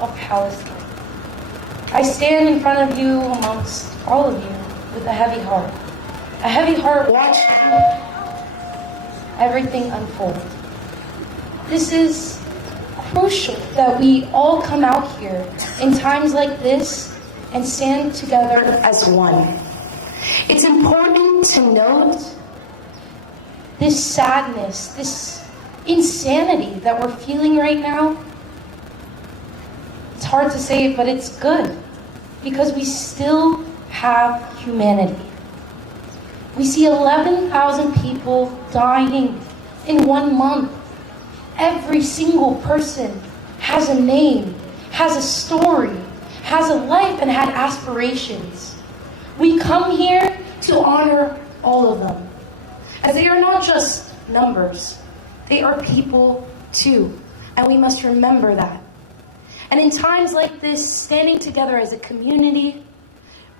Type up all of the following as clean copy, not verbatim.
of Palestine. I stand in front of you amongst all of you with a heavy heart watching everything unfold. This is crucial that we all come out here in times like this and stand together as one. It's important to note this sadness, this insanity that we're feeling right now. It's hard to say, but it's good because we still have humanity. We see 11,000 people dying in 1 month. Every single person has a name, has a story, has a life, and had aspirations. We come here to honor all of them, as they are not just numbers, they are people too, and we must remember that. And in times like this, standing together as a community,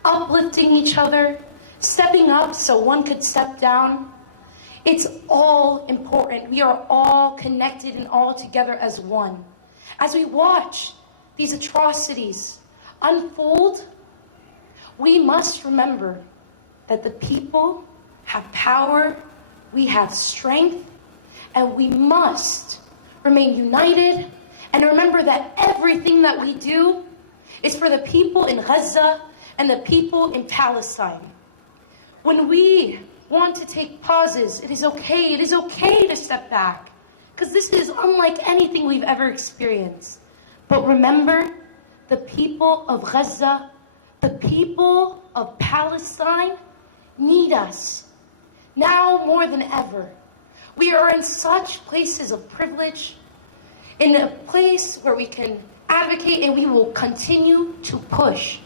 uplifting each other, stepping up so one could step down, it's all important. We are all connected and all together as one. As we watch these atrocities unfold, we must remember that the people have power, we have strength, and we must remain united and remember that everything that we do is for the people in Gaza and the people in Palestine. When we want to take pauses, it is okay to step back, because this is unlike anything we've ever experienced. But remember, the people of Gaza, the people of Palestine need us now more than ever. We are in such places of privilege, in a place where we can advocate, and we will continue to push,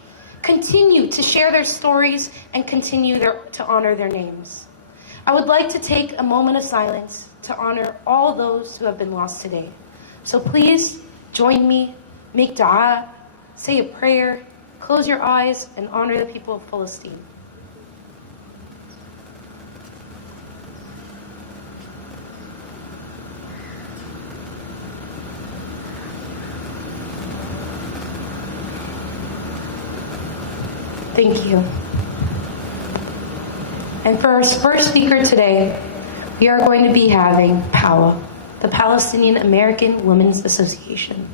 continue to share their stories, and continue to honor their names. I would like to take a moment of silence to honor all those who have been lost today. So please join me, make dua, say a prayer, close your eyes, and honor the people of Palestine. Thank you. And for our first speaker today, we are going to be having PAWA, the Palestinian American Women's Association.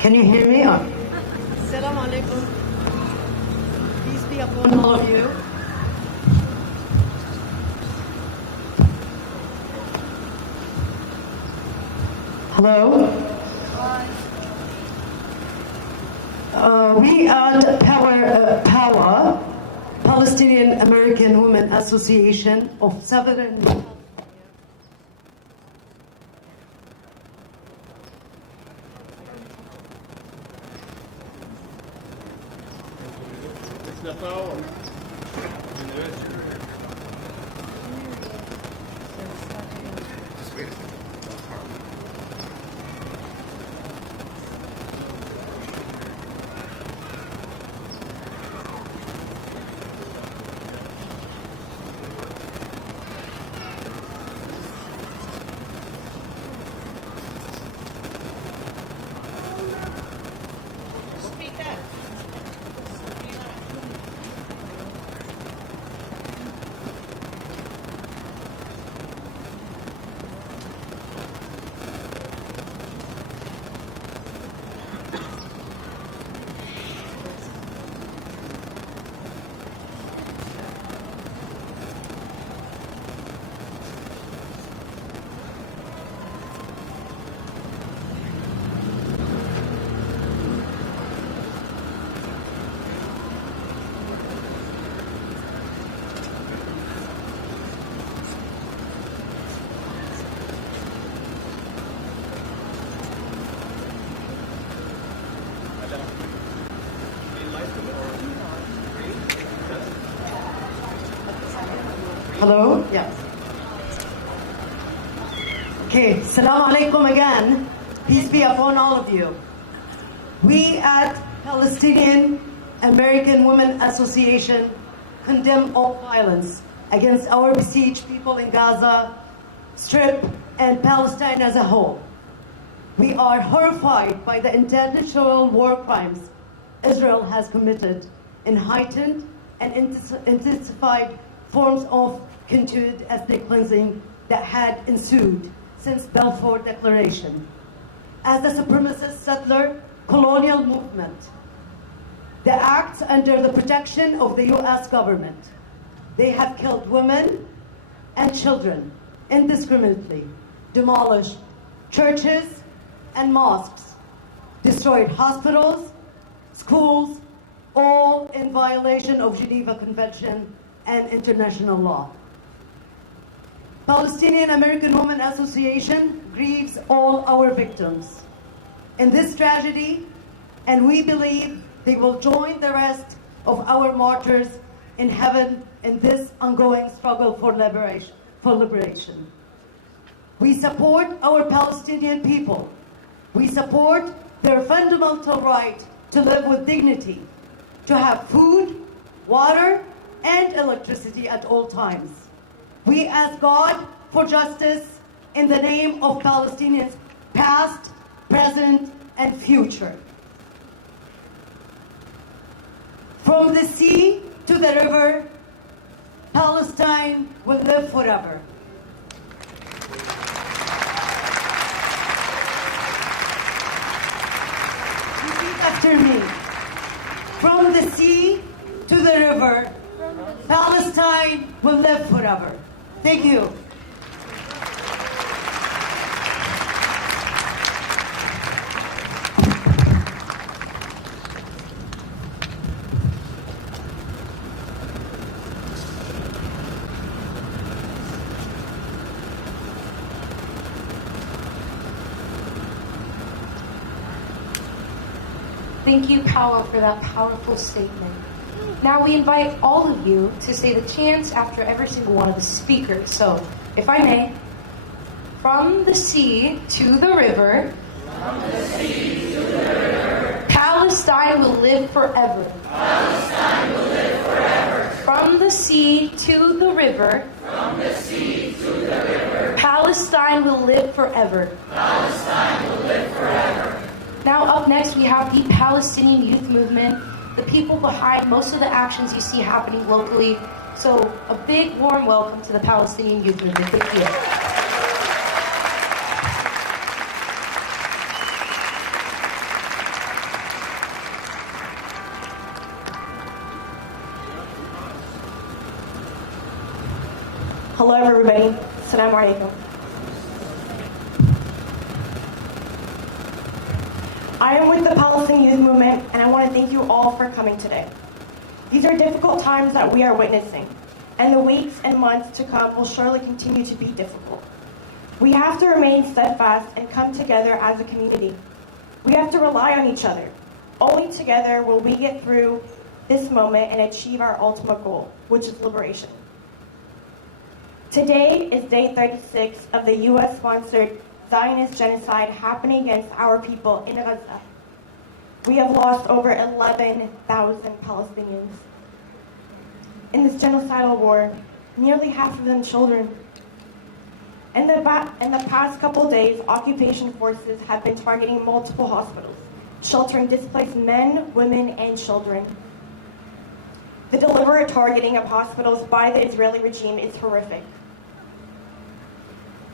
Can you hear me? Assalamu alaikum. Peace be upon all of you. Hello? We are the PAWA, Palestinian American Women Association of Southern. Hello? Yes. Okay, Salam alaikum again. Peace be upon all of you. We at Palestinian American Women Association condemn all violence against our besieged people in Gaza, Strip, and Palestine as a whole. We are horrified by the intentional war crimes Israel has committed in heightened and intensified forms of continued ethnic cleansing that had ensued since Balfour Declaration. As a supremacist settler colonial movement that acts under the protection of the U.S. government, they have killed women and children indiscriminately, demolished churches and mosques, destroyed hospitals, schools, all in violation of Geneva Convention and international law. Palestinian American Women Association grieves all our victims in this tragedy, and we believe they will join the rest of our martyrs in heaven in this ongoing struggle for liberation. We support our Palestinian people. We support their fundamental right to live with dignity, to have food, water, and electricity at all times. We ask God for justice in the name of Palestinians past, present, and future. From the sea to the river, Palestine will live forever. Repeat after me. From the sea to the river, Palestine will live forever. Thank you. Thank you, Paolo, for that powerful statement. Now we invite all of you to say the chants after every single one of the speakers. So, if I may, from the sea to the river, from the sea to the river, Palestine will live forever. Palestine will live forever. From the sea to the river, from the sea to the river, Palestine will live forever. Palestine will live forever. Now up next we have the Palestinian Youth Movement, the people behind most of the actions you see happening locally. So a big warm welcome to the Palestinian Youth Movement. Thank you. Hello everybody. Assalamu alaikum. I am with the Palestinian Youth Movement, and I want to thank you all for coming today. These are difficult times that we are witnessing, and the weeks and months to come will surely continue to be difficult. We have to remain steadfast and come together as a community. We have to rely on each other. Only together will we get through this moment and achieve our ultimate goal, which is liberation. Today is day 36 of the U.S.-sponsored Zionist genocide happening against our people in Gaza. We have lost over 11,000 Palestinians. In this genocidal war, nearly half of them children. In the past couple days, occupation forces have been targeting multiple hospitals, sheltering displaced men, women, and children. The deliberate targeting of hospitals by the Israeli regime is horrific.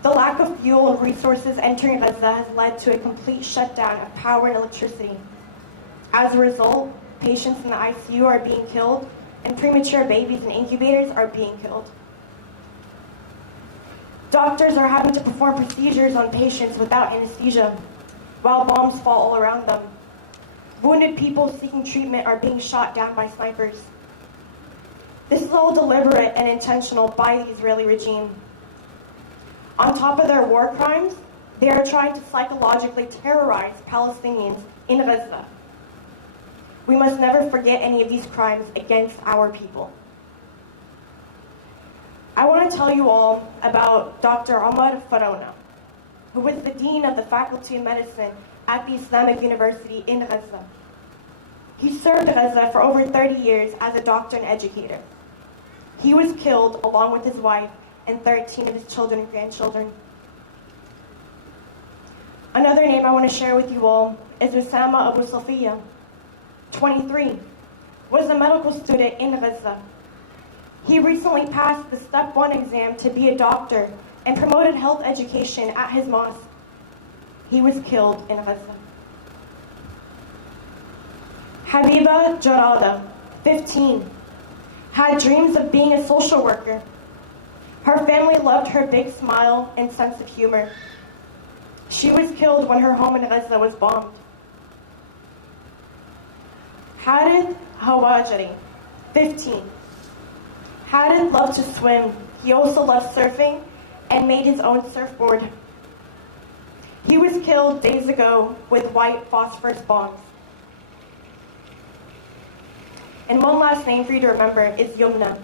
The lack of fuel and resources entering Gaza has led to a complete shutdown of power and electricity. As a result, patients in the ICU are being killed, and premature babies in incubators are being killed. Doctors are having to perform procedures on patients without anesthesia, while bombs fall all around them. Wounded people seeking treatment are being shot down by snipers. This is all deliberate and intentional by the Israeli regime. On top of their war crimes, they are trying to psychologically terrorize Palestinians in Gaza. We must never forget any of these crimes against our people. I want to tell you all about Dr. Omar Faraona, who was the Dean of the Faculty of Medicine at the Islamic University in Gaza. He served Gaza for over 30 years as a doctor and educator. He was killed along with his wife and 13 of his children and grandchildren. Another name I want to share with you all is Osama Abu Sofia, 23, was a medical student in Gaza. He recently passed the Step 1 exam to be a doctor and promoted health education at his mosque. He was killed in Gaza. Habiba Jarada, 15, had dreams of being a social worker. Her family loved her big smile and sense of humor. She was killed when her home in Gaza was bombed. Harith Hawajari, 15. Harith loved to swim. He also loved surfing and made his own surfboard. He was killed days ago with white phosphorus bombs. And one last name for you to remember is Yumna,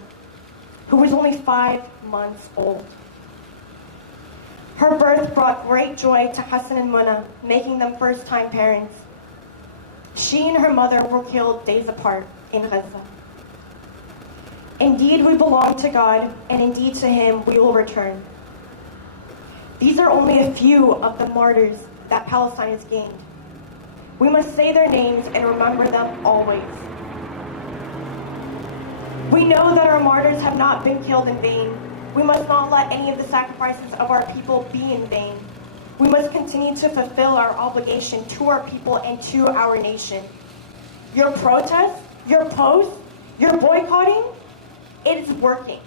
who was only 5 months old. Her birth brought great joy to Hassan and Muna, making them first-time parents. She and her mother were killed days apart in Gaza. Indeed, we belong to God, and indeed to Him we will return. These are only a few of the martyrs that Palestine has gained. We must say their names and remember them always. We know that our martyrs have not been killed in vain. We must not let any of the sacrifices of our people be in vain. We must continue to fulfill our obligation to our people and to our nation. Your protests, your posts, your boycotting, it is working.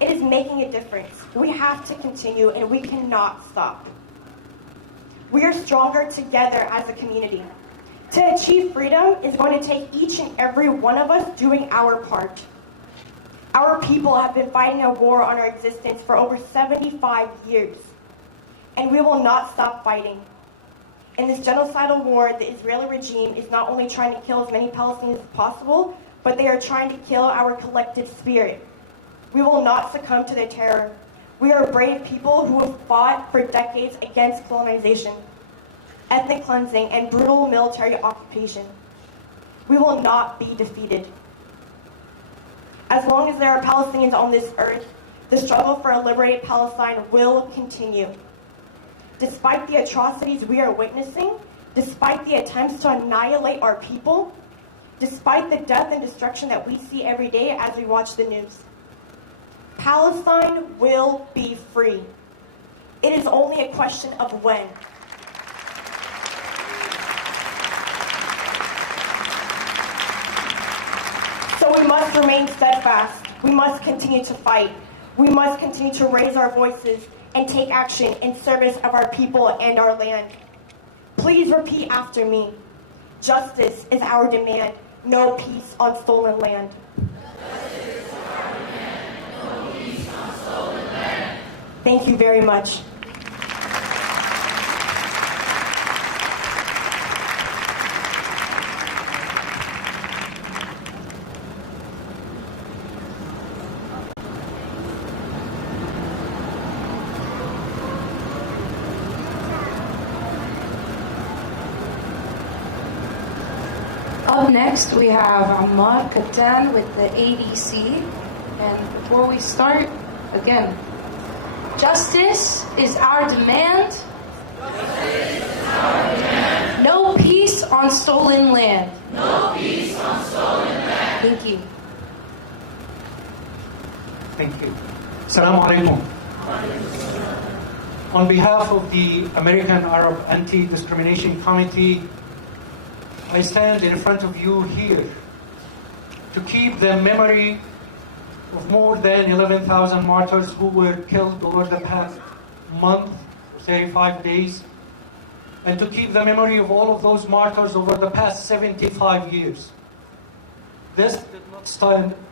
It is making a difference. We have to continue and we cannot stop. We are stronger together as a community. To achieve freedom is going to take each and every one of us doing our part. Our people have been fighting a war on our existence for over 75 years, and we will not stop fighting. In this genocidal war, the Israeli regime is not only trying to kill as many Palestinians as possible, but they are trying to kill our collective spirit. We will not succumb to their terror. We are brave people who have fought for decades against colonization, ethnic cleansing, and brutal military occupation. We will not be defeated. As long as there are Palestinians on this earth, the struggle for a liberated Palestine will continue. Despite the atrocities we are witnessing, despite the attempts to annihilate our people, despite the death and destruction that we see every day as we watch the news, Palestine will be free. It is only a question of when. So we must remain steadfast. We must continue to fight. We must continue to raise our voices and take action in service of our people and our land. Please repeat after me. Justice is our demand. No peace on stolen land. Justice is our demand. No peace on stolen land. Thank you very much. Up next, we have Ammar Katan with the ADC. And before we start, again, justice is our demand. Justice is our demand. No peace on stolen land. No peace on stolen land. Thank you. Thank you. Assalamu alaikum. On behalf of the American Arab Anti-Discrimination Committee, I stand in front of you here to keep the memory of more than 11,000 martyrs who were killed over the past month, 35 days, and to keep the memory of all of those martyrs over the past 75 years. This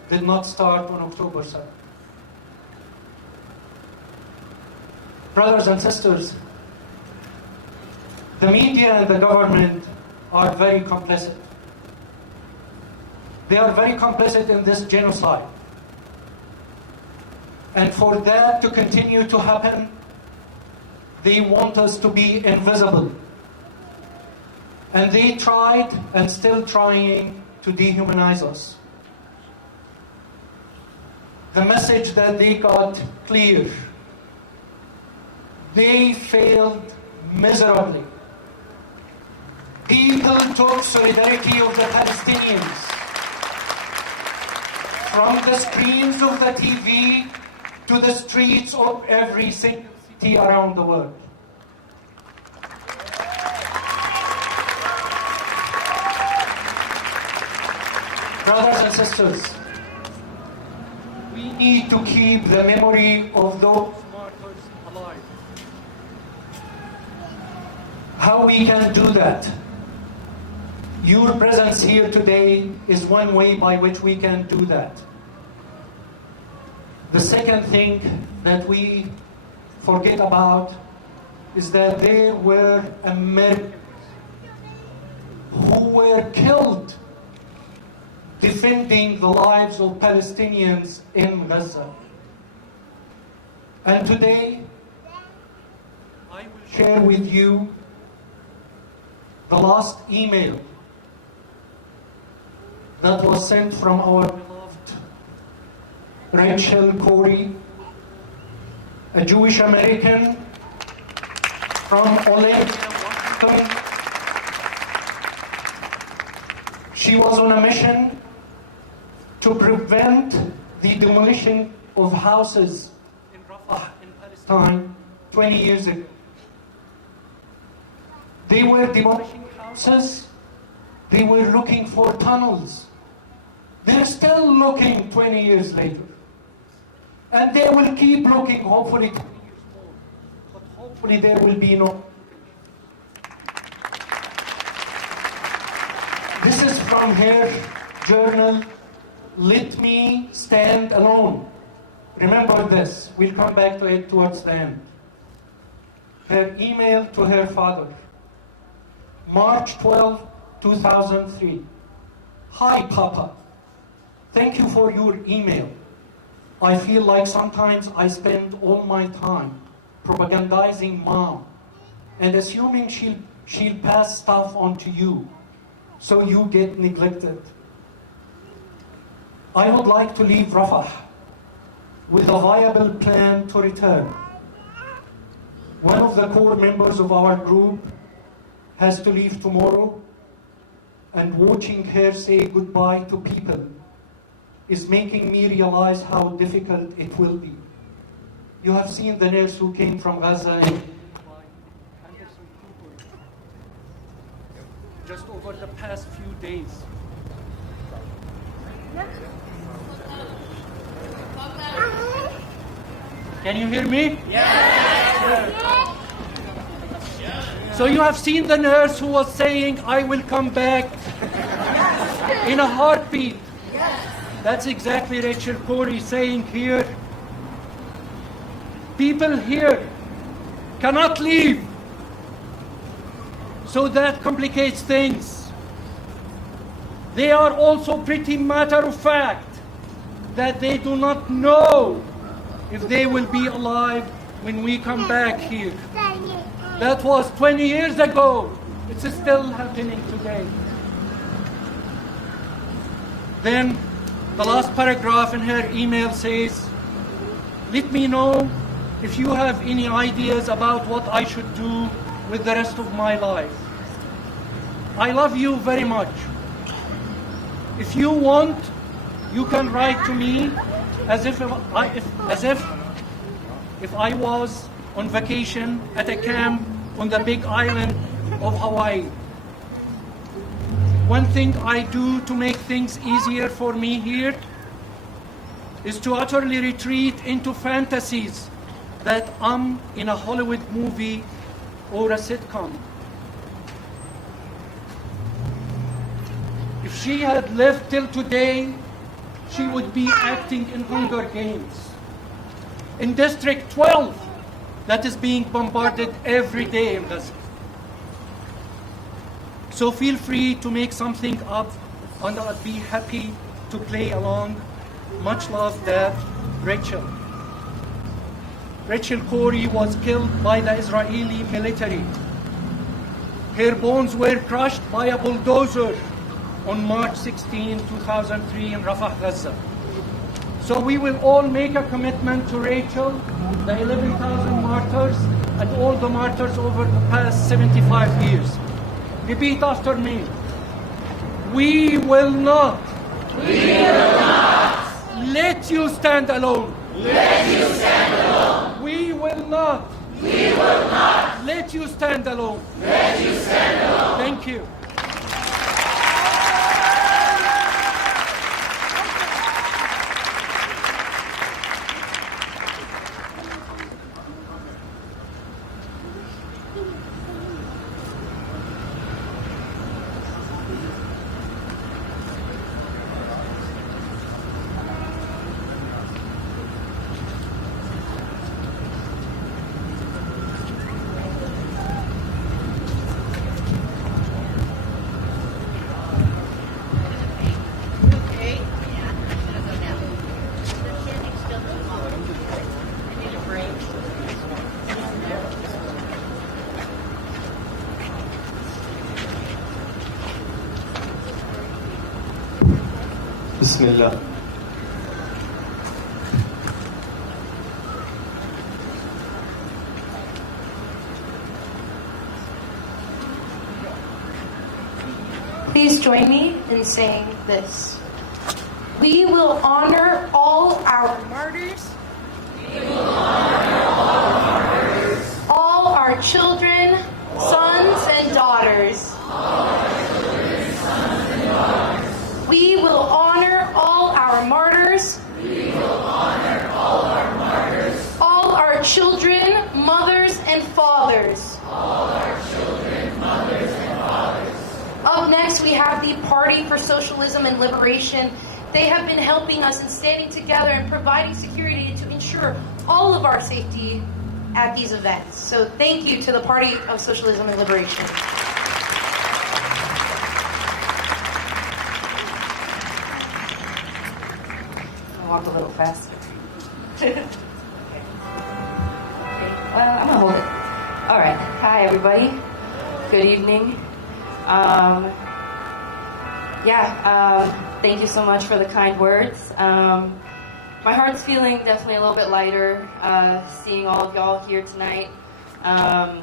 did not start on October 7th. Brothers and sisters, the media and the government are very complicit. They are very complicit in this genocide. And for that to continue to happen, they want us to be invisible. And they tried and still trying to dehumanize us. The message that they got clear. They failed miserably. People took solidarity of the Palestinians from the screens of the TV to the streets of every single city around the world. Brothers and sisters, we need to keep the memory of those martyrs alive. How we can do that? Your presence here today is one way by which we can do that. The second thing that we forget about is that there were Americans who were killed defending the lives of Palestinians in Gaza. And today, I will share with you the last email that was sent from our beloved Rachel Corey, a Jewish American from Olympia, Washington. She was on a mission to prevent the demolition of houses in Rafah in Palestine 20 years ago. They were demolishing houses. They were looking for tunnels. They're still looking 20 years later. And they will keep looking, hopefully 20 years more. But hopefully there will be no. This is from her journal, Let Me Stand Alone. Remember this. We'll come back to it towards the end. Her email to her father. March 12, 2003. Hi, Papa. Thank you for your email. I feel like sometimes I spend all my time propagandizing Mom and assuming she'll pass stuff on to you, so you get neglected. I would like to leave Rafah with a viable plan to return. One of the core members of our group has to leave tomorrow, and watching her say goodbye to people is making me realize how difficult it will be. You have seen the nurse who came from Gaza and just over the past few days. Can you hear me? Yes. So you have seen the nurse who was saying, I will come back in a heartbeat. That's exactly Rachel Corey saying here. People here cannot leave. So that complicates things. They are also pretty matter of fact that they do not know if they will be alive when we come back here. That was 20 years ago. It's still happening today. Then the last paragraph in her email says, let me know if you have any ideas about what I should do with the rest of my life. I love you very much. If you want, you can write to me as if I was on vacation at a camp on the big island of Hawaii. One thing I do to make things easier for me here is to utterly retreat into fantasies that I'm in a Hollywood movie or a sitcom. If she had lived till today, she would be acting in Hunger Games. In District 12, that is being bombarded every day in Gaza. So feel free to make something up, and I'd be happy to play along. Much love, Dad, Rachel. Rachel Corrie was killed by the Israeli military. Her bones were crushed by a bulldozer on March 16, 2003 in Rafah, Gaza. So we will all make a commitment to Rachel, the 11,000 martyrs, and all the martyrs over the past 75 years. Repeat after me. We will not. We will not. Let you stand alone. Let you stand alone. We will not. We will not. Let you stand alone. Let you stand alone. Thank you. Bismillah. Please join me in saying this. We will honor all our martyrs. We will honor all our martyrs. All our children, sons and daughters. All our children, sons and daughters. We will honor all our martyrs. We will honor all our martyrs. All our children, mothers and fathers. All our children, mothers and fathers. Up next, we have the Party for Socialism and Liberation. They have been helping us in standing together and providing security to ensure all of our safety at these events. So thank you to the Party of Socialism and Liberation. I'll walk a little faster. Okay. I'm gonna hold it. All right. Hi, everybody. Good evening. Thank you so much for the kind words. My heart's feeling definitely a little bit lighter seeing all of y'all here tonight. And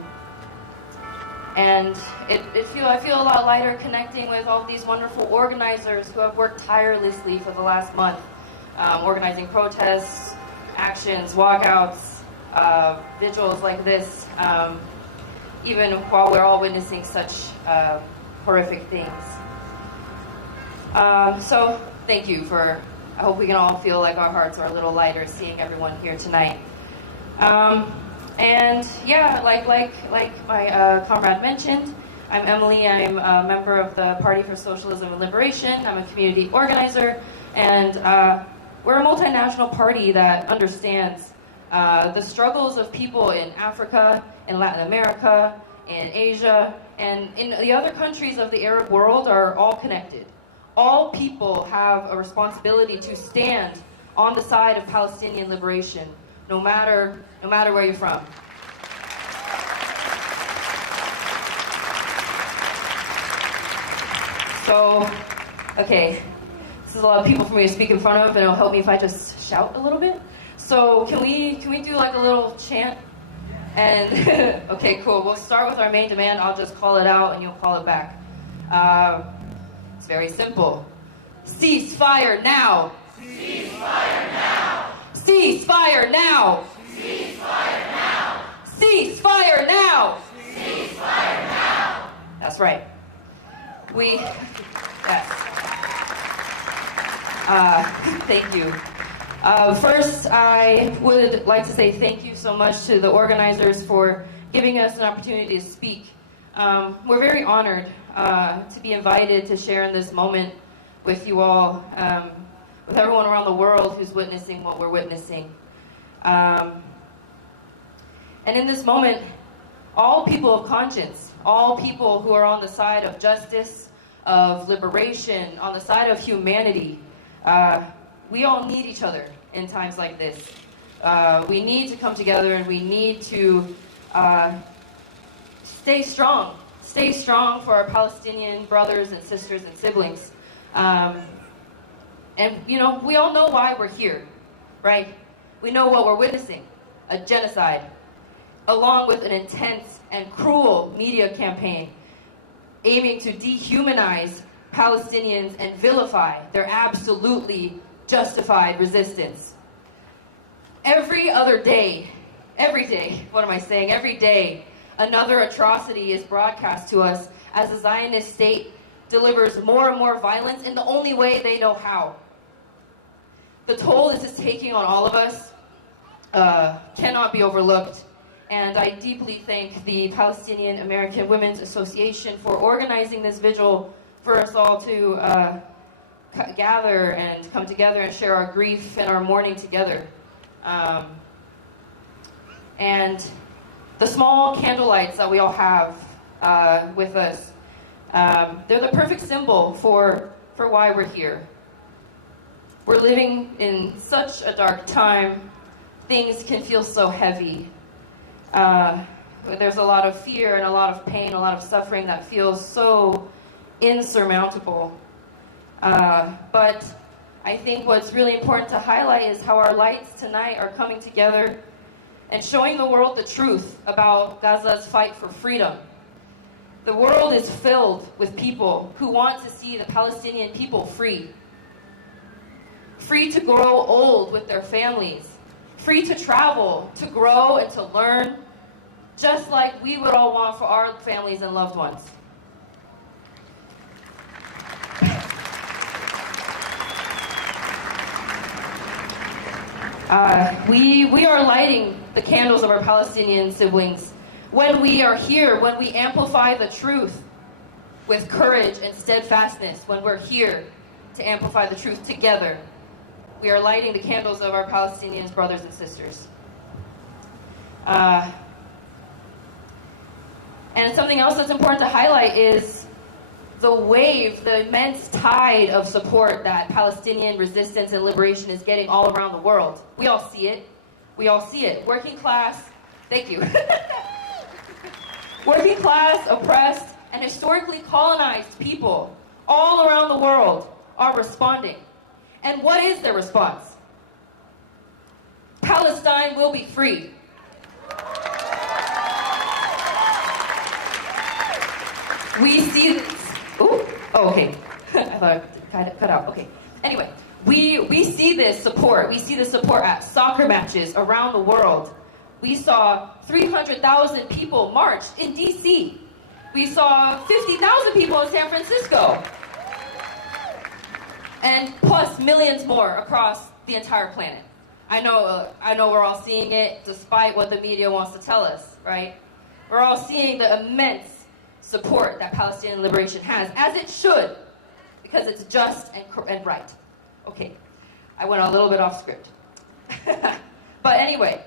I feel a lot lighter connecting with all these wonderful organizers who have worked tirelessly for the last month, organizing protests, actions, walkouts, vigils like this, even while we're all witnessing such horrific things. So thank you I hope we can all feel like our hearts are a little lighter seeing everyone here tonight. Like my comrade mentioned, I'm Emily. I'm a member of the Party for Socialism and Liberation. I'm a community organizer, and we're a multinational party that understands the struggles of people in Africa, in Latin America, in Asia, and in the other countries of the Arab world are all connected. All people have a responsibility to stand on the side of Palestinian liberation, no matter where you're from. So, okay, this is a lot of people for me to speak in front of, and it'll help me if I just shout a little bit. So, can we do like a little chant? And okay, cool. We'll start with our main demand. I'll just call it out, and you'll call it back. It's very simple. Cease fire now. Cease fire now. Cease fire now. Cease fire now. Cease fire now. Cease fire now. That's right. Yes. Thank you. First, I would like to say thank you so much to the organizers for giving us an opportunity to speak. We're very honored to be invited to share in this moment with you all, with everyone around the world who's witnessing what we're witnessing. And in this moment, all people of conscience, all people who are on the side of justice, of liberation, on the side of humanity, we all need each other in times like this. We need to come together, and we need to stay strong. Stay strong for our Palestinian brothers and sisters and siblings. And, you know, we all know why we're here, right? We know what we're witnessing, a genocide, along with an intense and cruel media campaign aiming to dehumanize Palestinians and vilify their absolutely justified resistance. Every day, another atrocity is broadcast to us as the Zionist state delivers more and more violence in the only way they know how. The toll this is taking on all of us cannot be overlooked, and I deeply thank the Palestinian American Women's Association for organizing this vigil for us all to gather and come together and share our grief and our mourning together. And the small candlelights that we all have with us, they're the perfect symbol for why we're here. We're living in such a dark time. Things can feel so heavy. There's a lot of fear and a lot of pain, a lot of suffering that feels so insurmountable. But I think what's really important to highlight is how our lights tonight are coming together and showing the world the truth about Gaza's fight for freedom. The world is filled with people who want to see the Palestinian people free. Free to grow old with their families. Free to travel, to grow, and to learn, just like we would all want for our families and loved ones. We are lighting the candles of our Palestinian siblings when we are here, when we amplify the truth with courage and steadfastness, when we're here to amplify the truth together. We are lighting the candles of our Palestinian brothers and sisters. And something else that's important to highlight is the wave, the immense tide of support that Palestinian resistance and liberation is getting all around the world. We all see it. We all see it. Working class, thank you. Working class, oppressed, and historically colonized people all around the world are responding. And what is their response? Palestine will be free. We see this. Ooh, oh, okay. I thought I cut out. Okay. Anyway, we see this support. We see the support at soccer matches around the world. We saw 300,000 people march in D.C. We saw 50,000 people in San Francisco. And plus millions more across the entire planet. I know we're all seeing it despite what the media wants to tell us, right? We're all seeing the immense support that Palestinian liberation has, as it should, because it's just and right. Okay, I went a little bit off script. But anyway,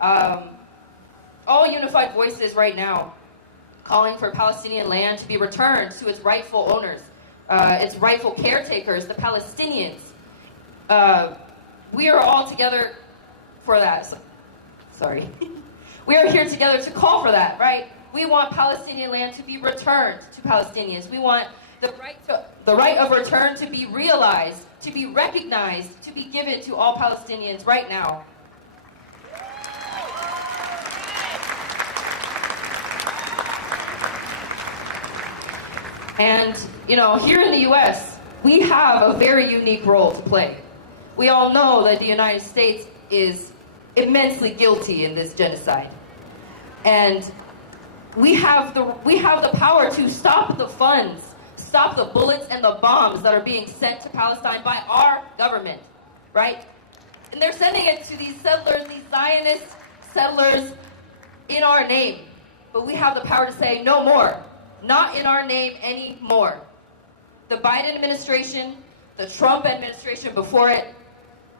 all unified voices right now calling for Palestinian land to be returned to its rightful owners, its rightful caretakers, the Palestinians. We are all together for that. Sorry. We are here together to call for that, right? We want Palestinian land to be returned to Palestinians. We want the right of return to be realized, to be recognized, to be given to all Palestinians right now. And, you know, here in the U.S., we have a very unique role to play. We all know that the United States is immensely guilty in this genocide. And we have the power to stop the funds, stop the bullets and the bombs that are being sent to Palestine by our government, right? And they're sending it to these settlers, these Zionist settlers, in our name. But we have the power to say no more. Not in our name anymore. The Biden administration, the Trump administration before it,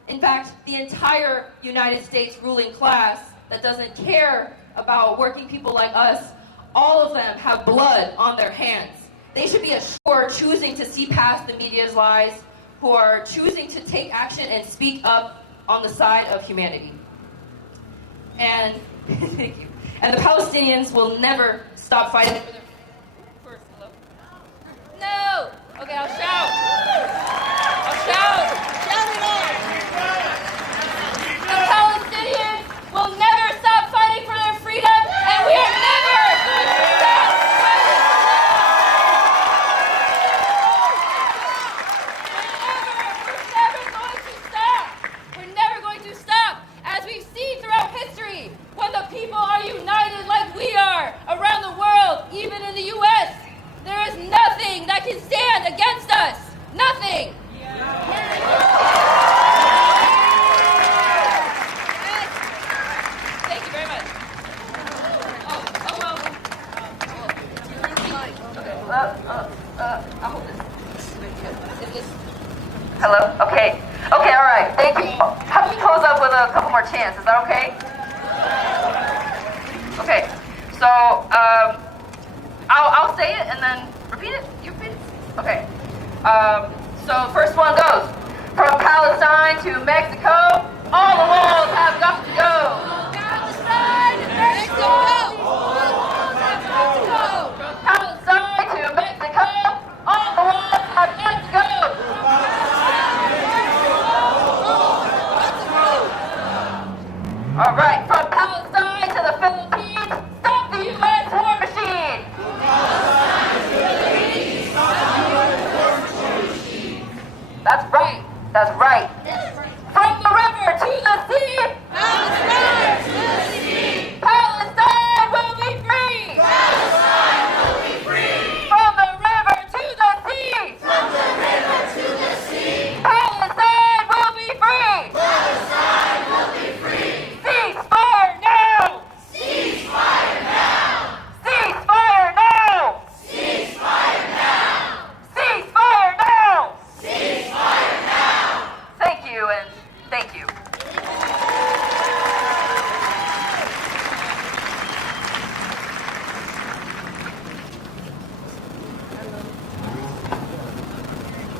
in fact, the entire United States ruling class that doesn't care about working people like us, all of them have blood on their hands. They should be assured, who are choosing to see past the media's lies, who are choosing to take action and speak up on the side of humanity. And thank you. And the Palestinians will never stop fighting for their first. Hello? No. Okay, I'll shout. I'll shout. Shout it on. The Palestinians will never stop fighting for their freedom, and we are never going to stop fighting. We're never going to stop. As we've seen throughout history, when the people are united like we are around the world, even in the U.S., there is nothing that can stand against us. Nothing. Thank you very much. I'll hold this. Hello? Okay. Okay, all right. Thank you. Have me close up with a couple more chants. Is that okay? Okay. So, I'll say it and then repeat it. You repeat it? Okay. So first one goes. From Palestine to Mexico, all the walls have got to go. Palestine to Mexico, all the walls have got to go. From Palestine to Mexico, all the walls have got to go. All right, from Palestine to the Philippines, stop the U.S. war machine. That's right. That's right. From the river to the sea. Palestine to the sea. Palestine will be free. Palestine will be free. From the river to the sea. From the river to the sea. Palestine will be free. Palestine will be free. Ceasefire now. Ceasefire now. Ceasefire now. Ceasefire now. Ceasefire now. Ceasefire now. Thank you and thank you.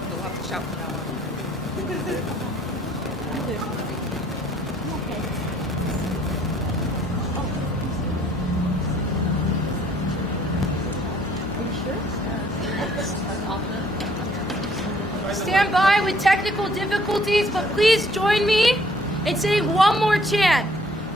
You'll have to shout from now on. Stand by with technical difficulties, but please join me in saying one more chant.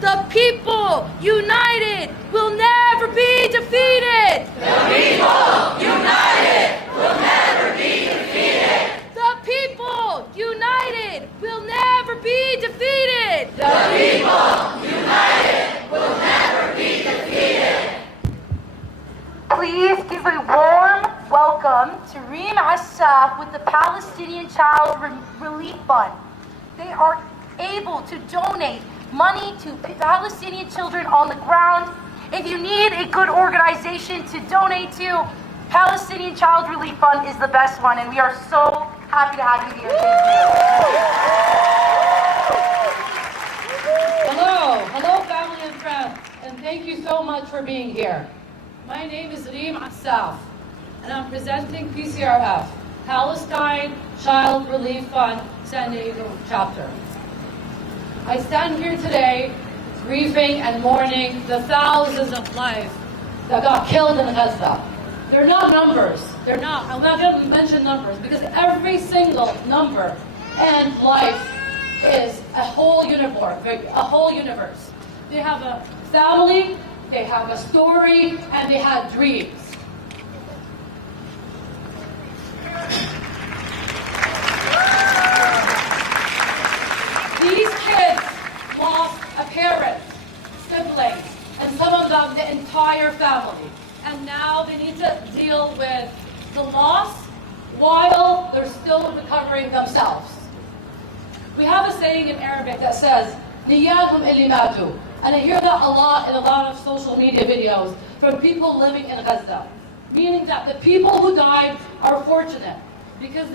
The people united will never be defeated. The people united will never be defeated. The people united will never be defeated. The people united will never be defeated. Please give a warm welcome to Reem Assaf with the Palestinian Child Relief Fund. They are able to donate money to Palestinian children on the ground. If you need a good organization to donate to, Palestinian Child Relief Fund is the best one, and we are so happy to have you here. Thank you. Hello, family and friends, and thank you so much for being here. My name is Reem Assaf, and I'm presenting PCRF, Palestine Child Relief Fund, San Diego chapter. I stand here today grieving and mourning the thousands of lives that got killed in Gaza. They're not numbers. They're not. I'm not going to mention numbers because every single number and life is a whole universe. They have a family, they have a story, and they have dreams. These kids lost a parent, siblings, and some of them the entire family. And now they need to deal with the loss while they're still recovering themselves. We have a saying in Arabic that says, "Niyadhum illi matu," and I hear that a lot in a lot of social media videos from people living in Gaza, meaning that the people who died are fortunate because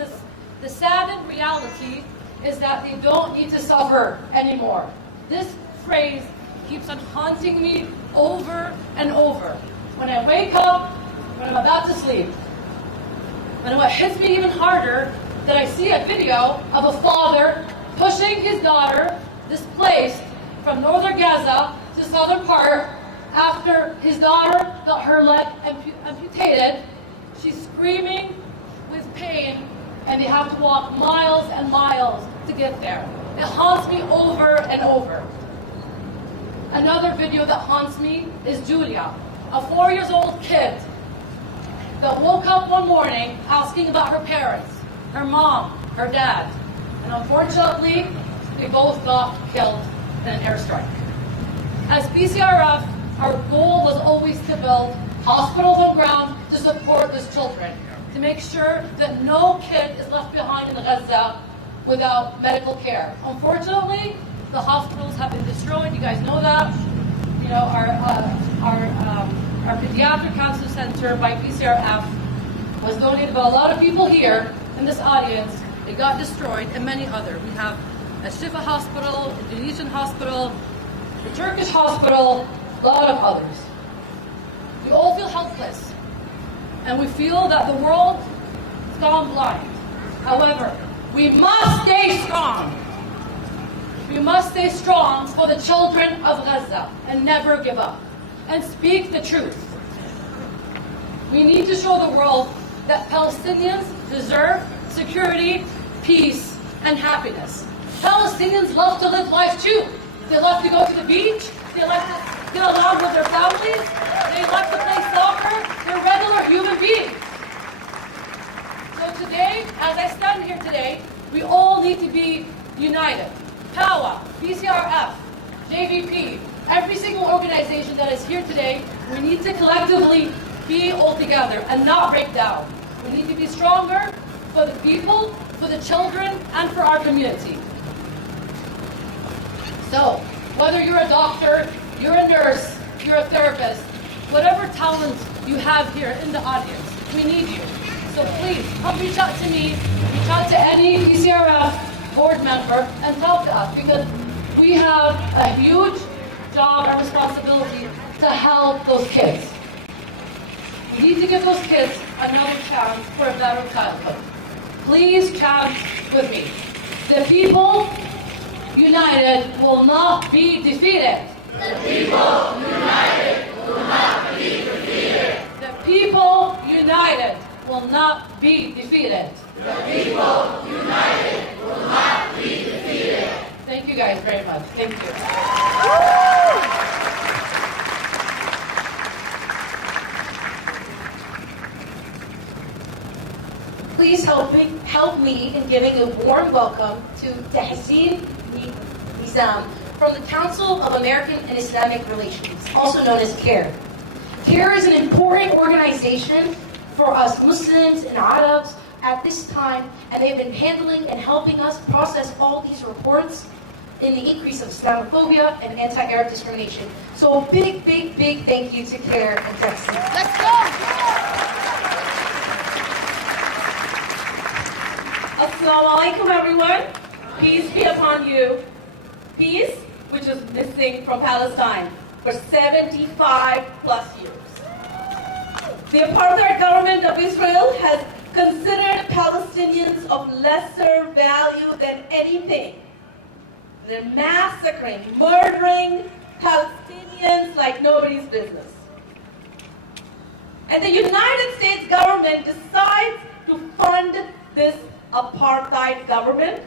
the sad reality is that they don't need to suffer anymore. This phrase keeps on haunting me over and over. When I wake up, when I'm about to sleep. And what hits me even harder, that I see a video of a father pushing his daughter, displaced, from northern Gaza to southern part after his daughter got her leg amputated. She's screaming with pain, and they have to walk miles and miles to get there. It haunts me over and over. Another video that haunts me is Julia, a 4-year-old kid that woke up one morning asking about her parents, her mom, her dad. And unfortunately, they both got killed in an airstrike. As PCRF, our goal was always to build hospitals on ground to support these children, to make sure that no kid is left behind in Gaza without medical care. Unfortunately, the hospitals have been destroyed. You guys know that. You know, our pediatric cancer center by PCRF was donated by a lot of people here in this audience. It got destroyed, and many other. We have a Shifa hospital, Indonesian hospital, the Turkish hospital, a lot of others. We all feel helpless, and we feel that the world has gone blind. However, we must stay strong. We must stay strong for the children of Gaza and never give up and speak the truth. We need to show the world that Palestinians deserve security, peace, and happiness. Palestinians love to live life too. They love to go to the beach. They like to get along with their families. They like to play soccer. They're regular human beings. So today, as I stand here today, we all need to be united. PAWA, PCRF, JVP, every single organization that is here today, we need to collectively be all together and not break down. We need to be stronger for the people, for the children, and for our community. So, whether you're a doctor, you're a nurse, you're a therapist, whatever talent you have here in the audience, we need you. So please, come reach out to me, reach out to any PCRF board member, and talk to us, because we have a huge job and responsibility to help those kids. We need to give those kids another chance for a better childhood. Please chant with me. The people united will not be defeated. The people united will not be defeated. The people united will not be defeated. The people united will not be defeated. Thank you guys very much. Thank you. Please help me in giving a warm welcome to Tahsin Nizam from the Council of American and Islamic Relations, also known as CARE. CARE is an important organization for us Muslims and Arabs at this time, and they've been handling and helping us process all these reports in the increase of Islamophobia and anti-Arab discrimination. So a big, big, big thank you to CARE and Tahsin. Let's go! Assalamu alaikum, everyone. Peace be upon you. Peace, which is missing from Palestine for 75 plus years. The apartheid government of Israel has considered Palestinians of lesser value than anything. They're massacring, murdering Palestinians like nobody's business. And the United States government decides to fund this apartheid government.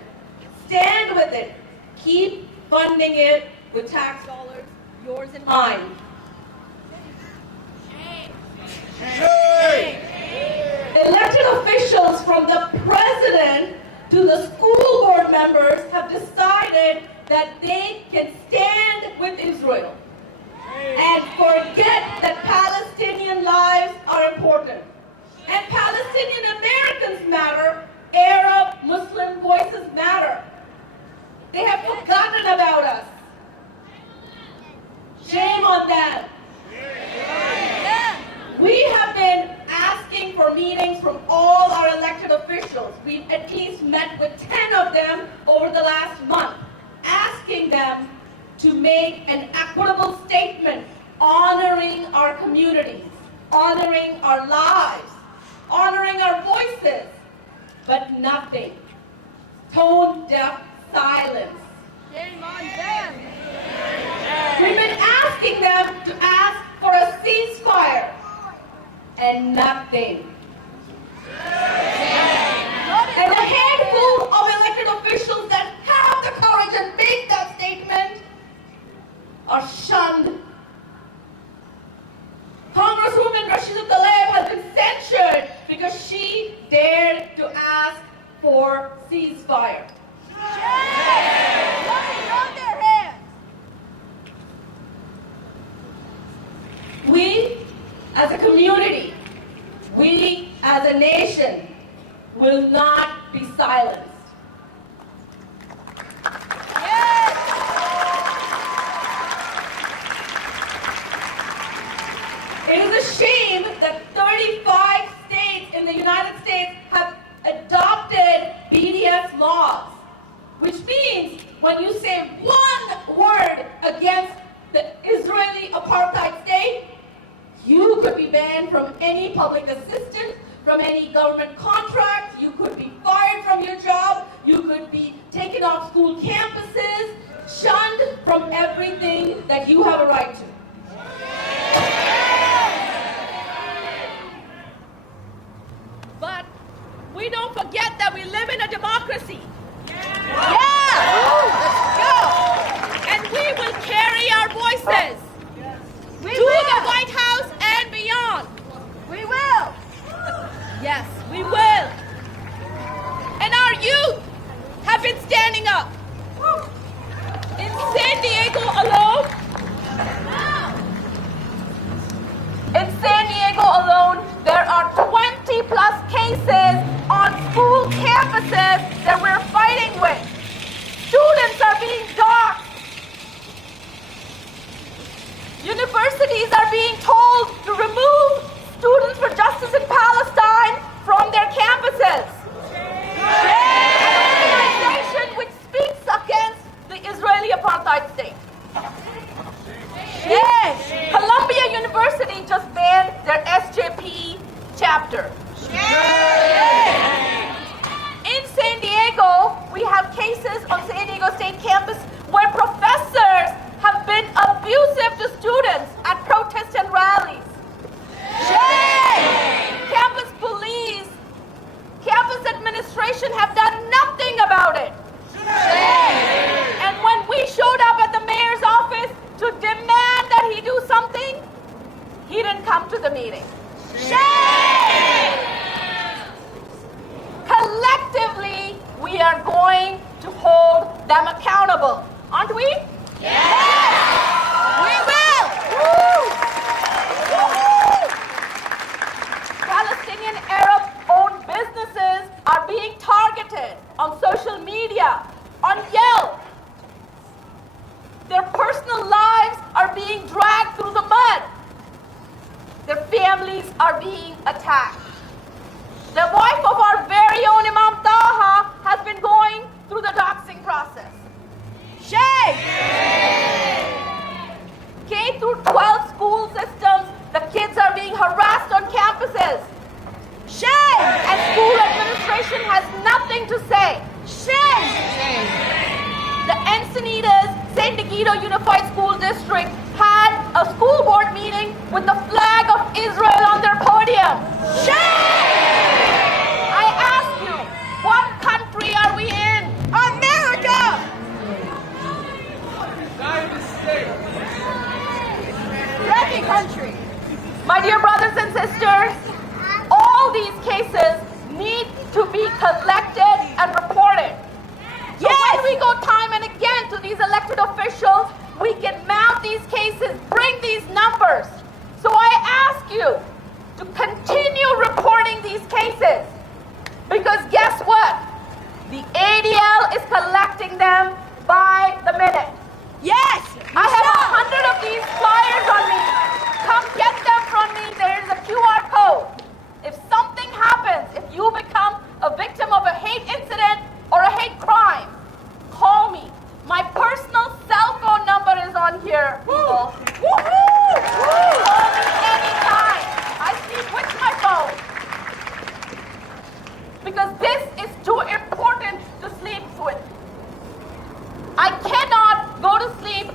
Stand with it. Keep funding it with tax dollars, yours and mine. Elected officials from the president to the school board members have decided that they can stand with Israel and forget that Palestinian lives are important. And Palestinian Americans matter. Arab, Muslim voices matter. They have forgotten about us. Shame on them. We have been asking for meetings from all our elected officials. We've at least met with 10 of them over the last month, asking them to make an equitable statement honoring our communities, honoring our lives, honoring our voices, but nothing. Tone deaf silence. Shame on them. asking them to ask for a ceasefire. And nothing. And a handful of elected officials that have the courage and make that statement are shunned. Congresswoman Rashida Tlaib has been censured because she dared to ask for ceasefire. We as a community, we as a nation will not be silenced. It is a shame that 35 states in the United States have adopted BDS laws, which means when you say one word against the Israeli apartheid state, you could be banned from any public assistance, from any government contract, you could be fired from your job, you could be taken off school campuses, shunned from everything that you have a right to. But we don't forget that we live in a democracy. Yeah! Let's go! And we will carry our voices to the White House and beyond. We will. Yes, we will. And our youth have been standing up. In San Diego alone, there are 20 plus cases on school campuses that we're fighting with. Students are being doxxed. Universities are being told to remove Students for Justice in Palestine from their campuses. An organization which speaks against the Israeli apartheid state. Columbia University just banned their SJP chapter. In San Diego, we have cases on San Diego State campus where professors have been abusive to students at protests and rallies. Campus police, campus administration have done nothing about it. And when we showed up at the mayor's office to demand that he do something, he didn't come to the meeting. Collectively, we are going to hold them accountable, aren't we? Yes! We will! Palestinian Arab-owned businesses are being targeted on social media, on Yelp. Their personal lives are being dragged through the mud. Their families are being attacked. The wife of our very own Imam Taha has been going through the doxing process. Shame! K through 12 school systems, the kids are being harassed on campuses. Shame! And school administration has nothing to say. Shame! The Encinitas San Diego Unified School District had a school board meeting with the flag of Israel on their podium. Shame! I ask you, what country are we in? America! Happy country. My dear brothers and sisters, all these cases need to be collected and reported. So when we go time and again to these elected officials, we can mount these cases, bring these numbers. So I ask you to continue reporting these cases. Because guess what? The ADL is collecting them by the minute. Yes! I have 100 of these flyers on me. Come get them from me. There's a QR code. If something happens, if you become a victim of a hate incident or a hate crime, call me. My personal cell phone number is on here, people. Call me anytime. I sleep with my phone. Because this is too important to sleep with. I cannot go to sleep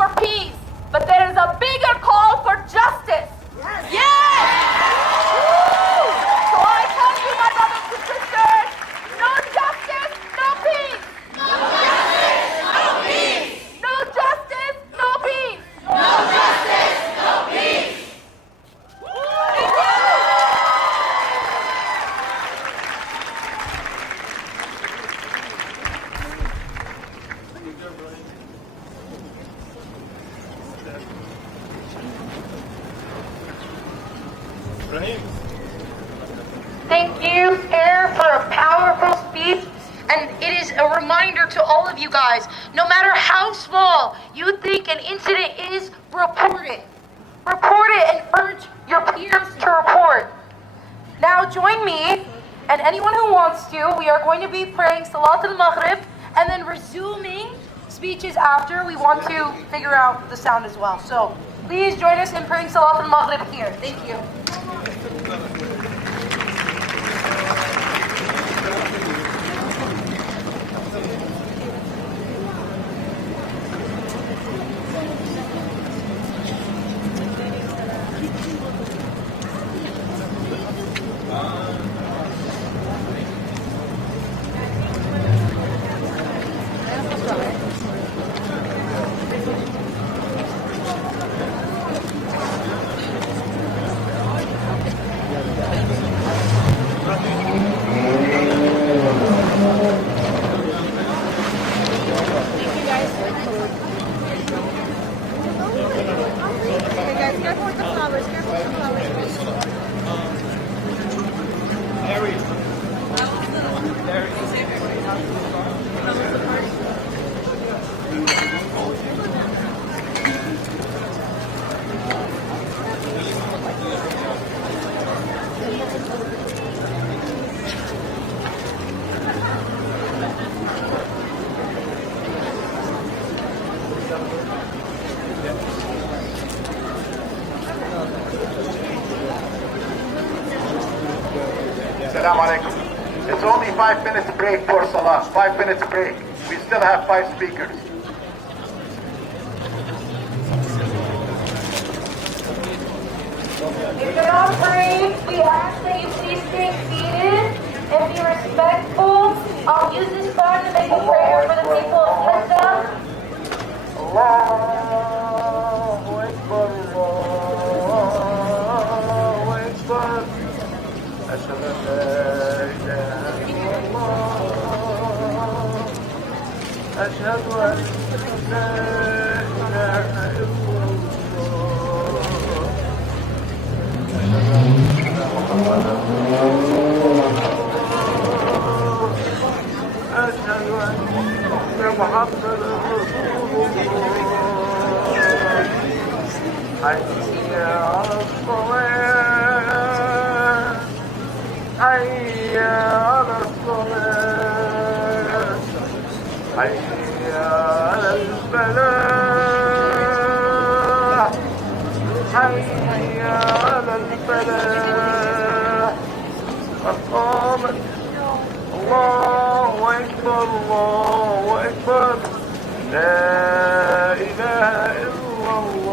for peace, but there is a bigger call for justice. Yes! Woo! So I tell you, my brothers and sisters, no justice, no peace. No justice, no peace. No justice, no peace. No justice, no peace. Thank you. Thank you, Air, for a powerful speech. And it is a reminder to all of you guys, no matter how small you think an incident is, report it. Report it and urge your peers to report. Now join me, and anyone who wants to, we are going to be praying Salat al-Maghrib, and then resuming speeches after. We want to figure out the sound as well. So please join us in praying Salat al-Maghrib here. Thank you. Assalamu alaikum. It's only 5 minutes break for Salah. 5 minutes break. We still have 5 speakers. If you're not praying, we ask that you please stay seated and be respectful. I'll use this time to make a prayer for the people of Gaza. Allahu Akbar, Allahu Akbar. أشهد أن لا إله إلا الله. أشهد أن لا إله إلا الله. أشهد أن محمدا رسول الله. حي على الصلاة. حي على الصلاة. حي على الفلاح. حي على الفلاح. قد قامت. الله أكبر، الله أكبر. لا إله إلا الله.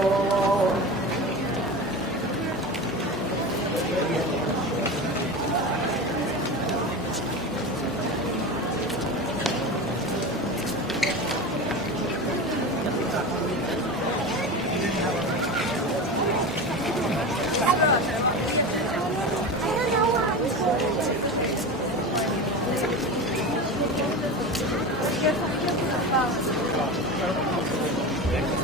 Thank you.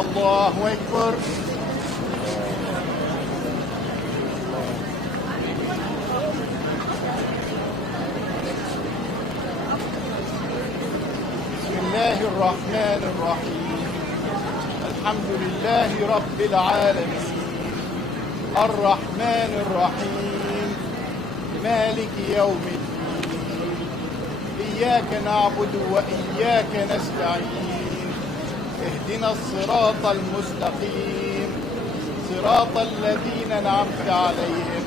الله أكبر. بسم الله الرحمن الرحيم. الحمد لله رب العالمين الرحمن الرحيم مالك يوم الدين إياك نعبد وإياك نستعين اهدنا الصراط المستقيم صراط الذين أنعمت عليهم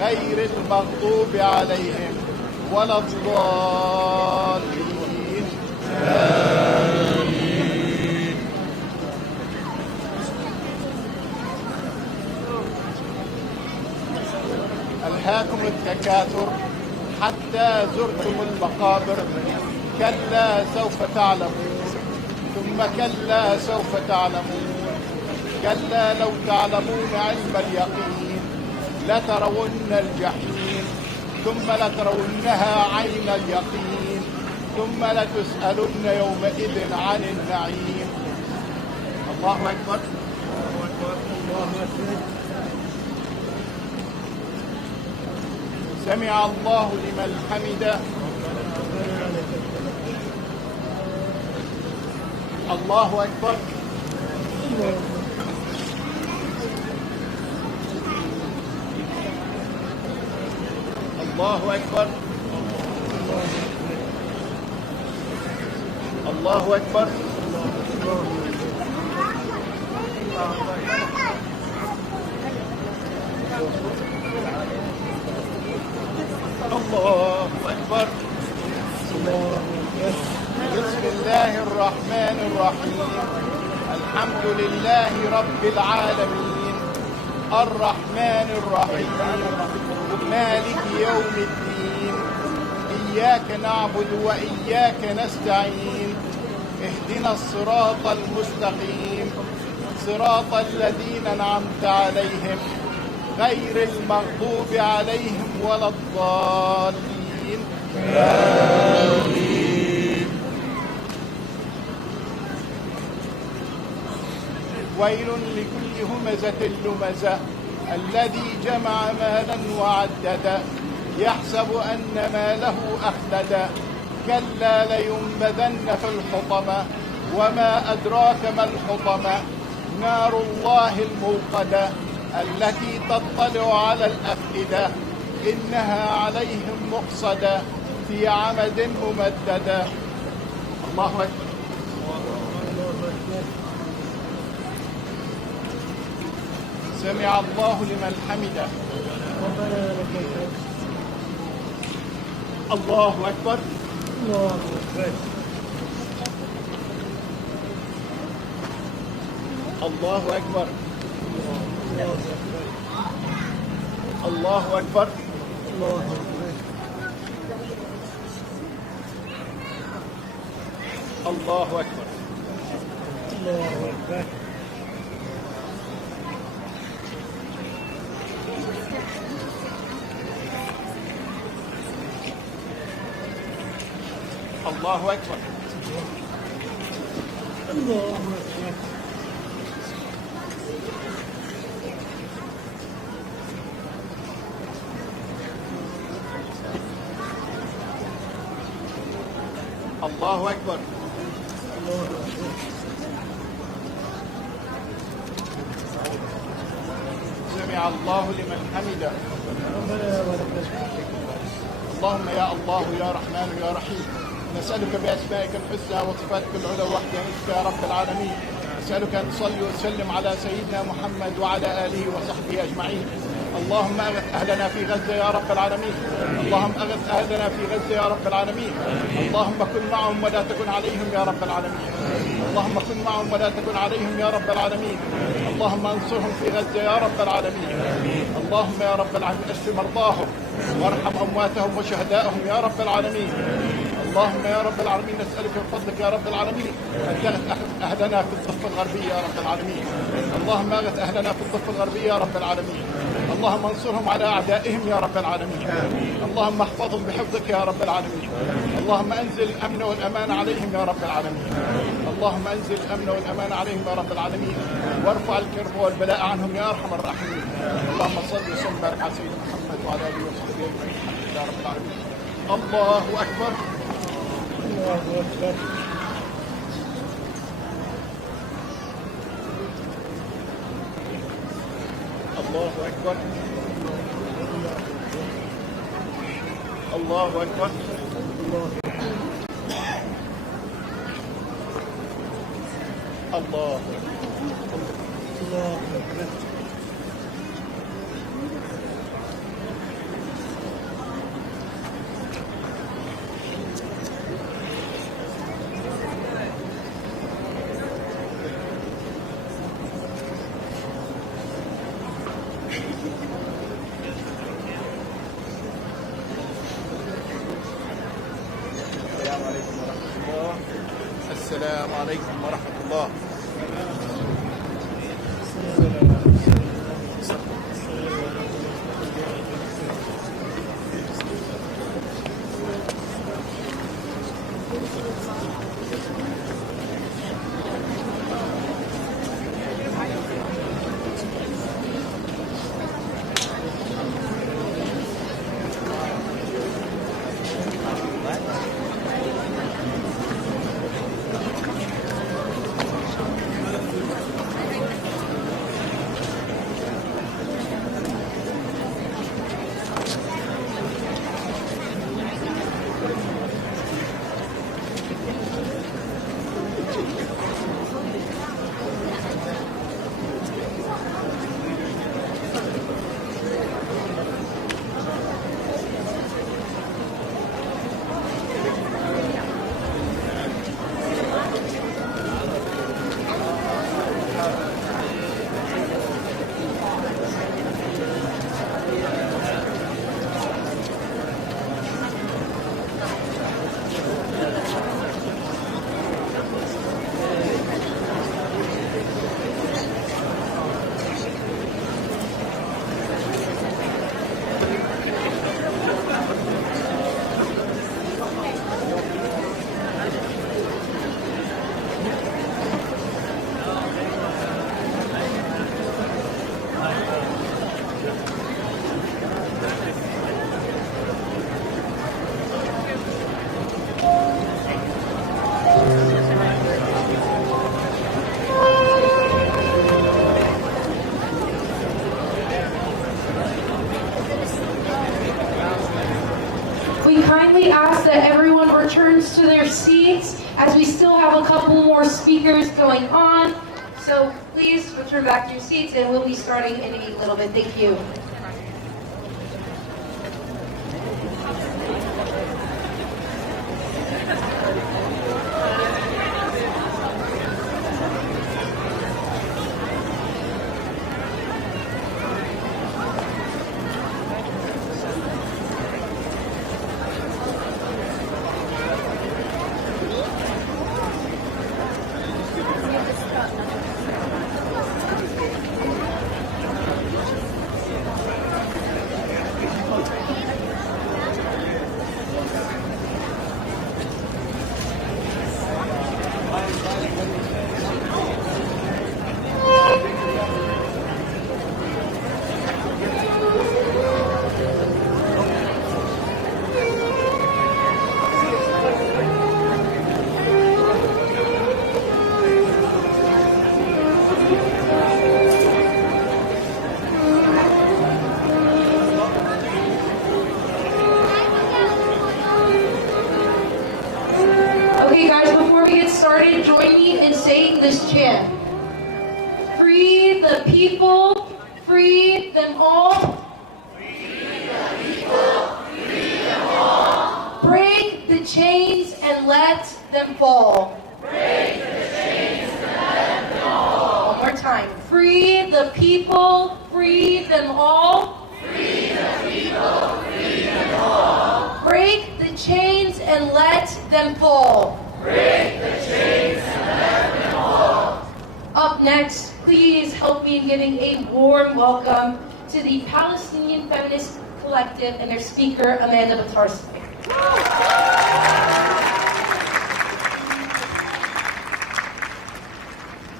غير المغضوب عليهم ولا الضالين. آمين. ألهاكم التكاثر حتى زرتم المقابر كلا سوف تعلمون ثم كلا سوف تعلمون كلا لو تعلمون علم اليقين لترون الجحيم ثم لترونها عين اليقين ثم لتسألن يومئذ عن النعيم. الله أكبر. الله أكبر. الله أكبر. سمع الله لمن حمده. الله أكبر. الله أكبر. الله أكبر. الله أكبر. بسم الله الرحمن الرحيم الحمد لله رب العالمين الرحمن الرحيم مالك يوم الدين إياك نعبد وإياك نستعين اهدنا الصراط المستقيم صراط الذين أنعمت عليهم غير المغضوب عليهم ولا الضالين. آمين. ويل لكل همزة لمزة الذي جمع مالا وعدده يحسب أن ماله أخلده كلا لينبذن في الحطمة وما أدراك ما الحطمة نار الله الموقدة التي تطلع على الأفئدة إنها عليهم مؤصدة في عمد ممددة. الله أكبر. سمع الله لمن حمده. الله أكبر. الله أكبر. الله أكبر. الله أكبر. الله أكبر. الله أكبر. الله أكبر. الله أكبر. سمع الله لمن حمده. اللهم يا الله يا رحمن يا رحيم نسألك بأسمائك الحسنى وصفاتك العلى وحدانيتك يا رب العالمين. نسألك أن تصلي وتسلم على سيدنا محمد وعلى آله وصحبه أجمعين. اللهم أغث أهلنا في غزة يا رب العالمين. اللهم أغث أهلنا في غزة يا رب العالمين. اللهم كن معهم ولا تكن عليهم يا رب العالمين. اللهم كن معهم ولا تكن عليهم يا رب العالمين. اللهم انصرهم في غزة يا رب العالمين. اللهم يا رب العالمين اشف مرضاهم وارحم أمواتهم وشهدائهم يا رب العالمين. اللهم يا رب العالمين نسألك من فضلك يا رب العالمين أن تغث أهلنا في الضفة الغربية يا رب العالمين. اللهم أغث أهلنا في الضفة الغربية يا رب العالمين. اللهم انصرهم على أعدائهم يا رب العالمين. اللهم احفظهم بحفظك يا رب العالمين. اللهم أنزل الأمن والأمان عليهم يا رب العالمين. اللهم أنزل الأمن والأمان عليهم يا رب العالمين، وارفع الكرب والبلاء عنهم يا أرحم الراحمين. اللهم صل وسلم وبارك على سيدنا محمد وعلى آله وصحبه أجمعين. الحمد لله رب العالمين. الله أكبر. الله أكبر. الله أكبر. الله أكبر. الله أكبر. السلام عليكم ورحمة الله. We kindly ask that everyone returns to their seats as we still have a couple more speakers going on. So please return back to your seats and we'll be starting in a little bit. Thank you. Okay guys, before we get started, join me in saying this chant. Free the people, free them all. Free the people, free them all. Break the chains and let them fall. Break the chains and let them fall. One more time. Free the people, free them all. Free the people, free them all. Break the chains and let them fall. Break the chains and let them fall. Up next, please help me in giving a warm welcome to the Palestinian Feminist Collective and their speaker, Amanda Batarsky.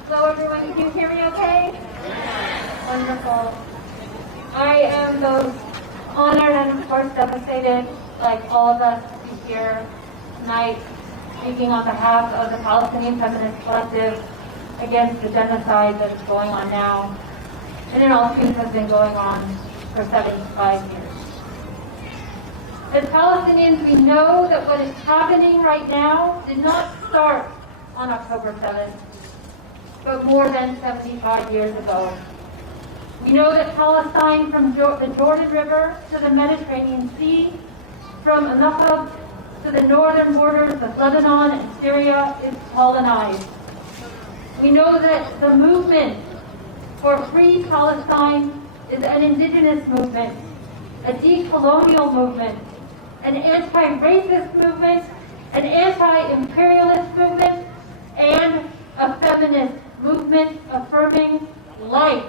Hello everyone, can you hear me okay? Wonderful. I am both honored and of course devastated, like all of us, to be here tonight speaking on behalf of the Palestinian Feminist Collective against the genocide that is going on now, and in all truth has been going on for 75 years. As Palestinians, we know that what is happening right now did not start on October 7th, but more than 75 years ago. We know that Palestine, from the Jordan River to the Mediterranean Sea, from Nahab to the northern borders of Lebanon and Syria, is colonized. We know that the movement for free Palestine is an indigenous movement, a decolonial movement, an anti-racist movement, an anti-imperialist movement, and a feminist movement affirming life.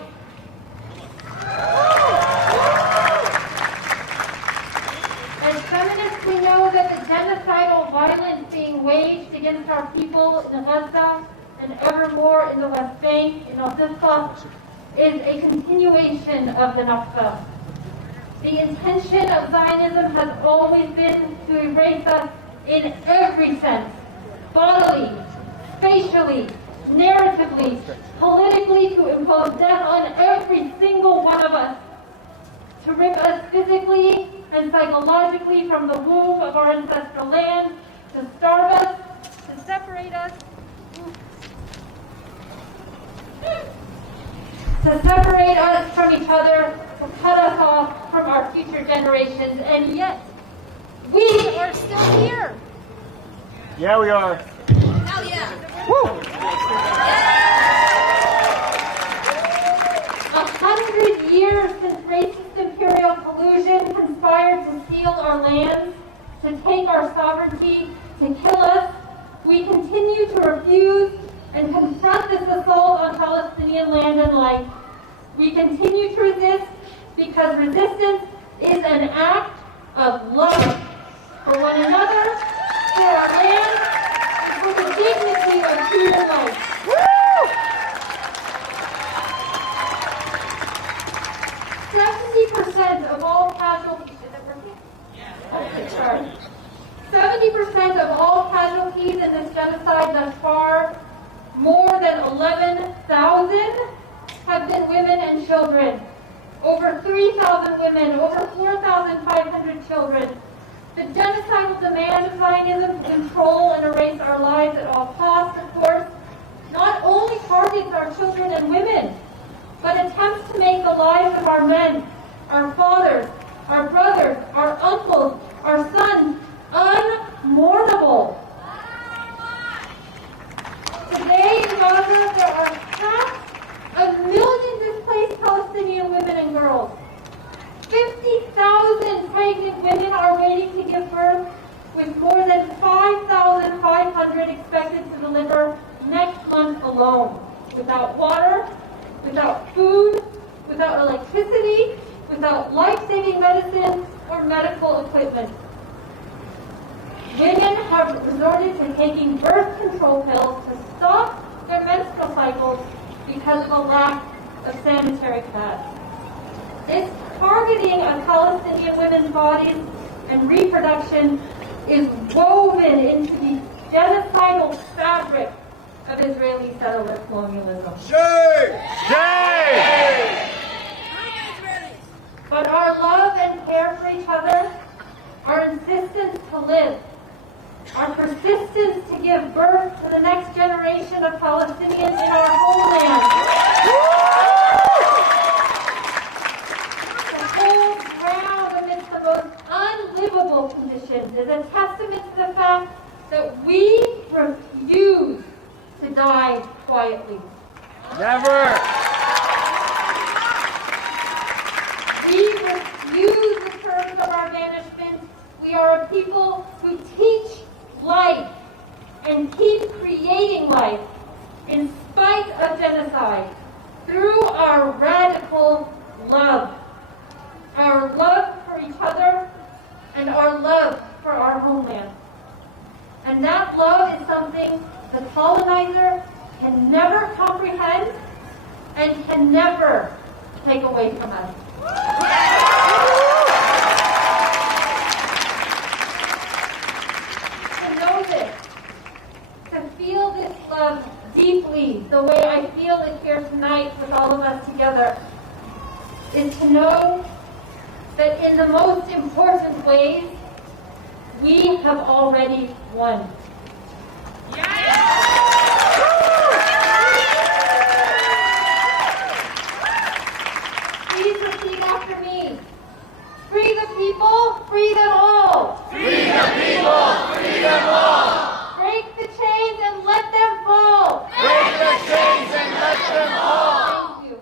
As feminists, we know that the genocidal violence being waged against our people in Gaza and evermore in the West Bank, in Al-Qissa, is a continuation of the Nakba. The intention of Zionism has always been to erase us in every sense, bodily, spatially, narratively, politically, to impose death on every single one of us, to rip us physically and psychologically from the womb of our ancestral land, to starve us, to separate us, from each other, to cut us off from our future generations, and yet we are still here. Yeah, we are. Hell yeah. Woo! 100 years since racist imperial collusion conspired to steal our lands, to take our sovereignty, to kill us, we continue to refuse and confront this assault on Palestinian land and life. We continue to resist because resistance is an act of love for one another, for our land, and for the dignity of human life. 70% of all casualties, is it working? Okay, sorry. 70% of all casualties in this genocide thus far, more than 11,000, have been women and children. Over 3,000 women, over 4,500 children. The genocidal demand of Zionism to control and erase our lives at all costs, of course, not only targets our children and women, but attempts to make the lives of our men, our fathers, our brothers, our uncles, our sons, unmournable. Today in Gaza, there are 500,000 displaced Palestinian women and girls. 50,000 pregnant women are waiting to give birth, with more than 5,500 expected to deliver next month alone. Without water, without food, without electricity, without life-saving medicine or medical equipment. Women have resorted to taking birth control pills to stop their menstrual cycles because of a lack of sanitary pads. This targeting of Palestinian women's bodies and reproduction is woven into the genocidal fabric of Israeli settler colonialism. Shame! Shame! But our love and care for each other, our insistence to live, our persistence to give birth to the next generation of Palestinians in our homeland, to hold ground amidst the most unlivable conditions, is a testament to the fact that we refuse to die quietly. Never! We refuse the terms of our banishment. We are a people who teach life and keep creating life in spite of genocide through our radical love. our love for each other, and our love for our homeland. And that love is something the colonizer can never comprehend and can never take away from us. To know this, to feel this love deeply, the way I feel it here tonight with all of us together, is to know that in the most important ways, we have already won. Please repeat after me. Free the people, free them all. Free the people, free them all. Break the chains and let them fall. Break the chains and let them fall. Thank you.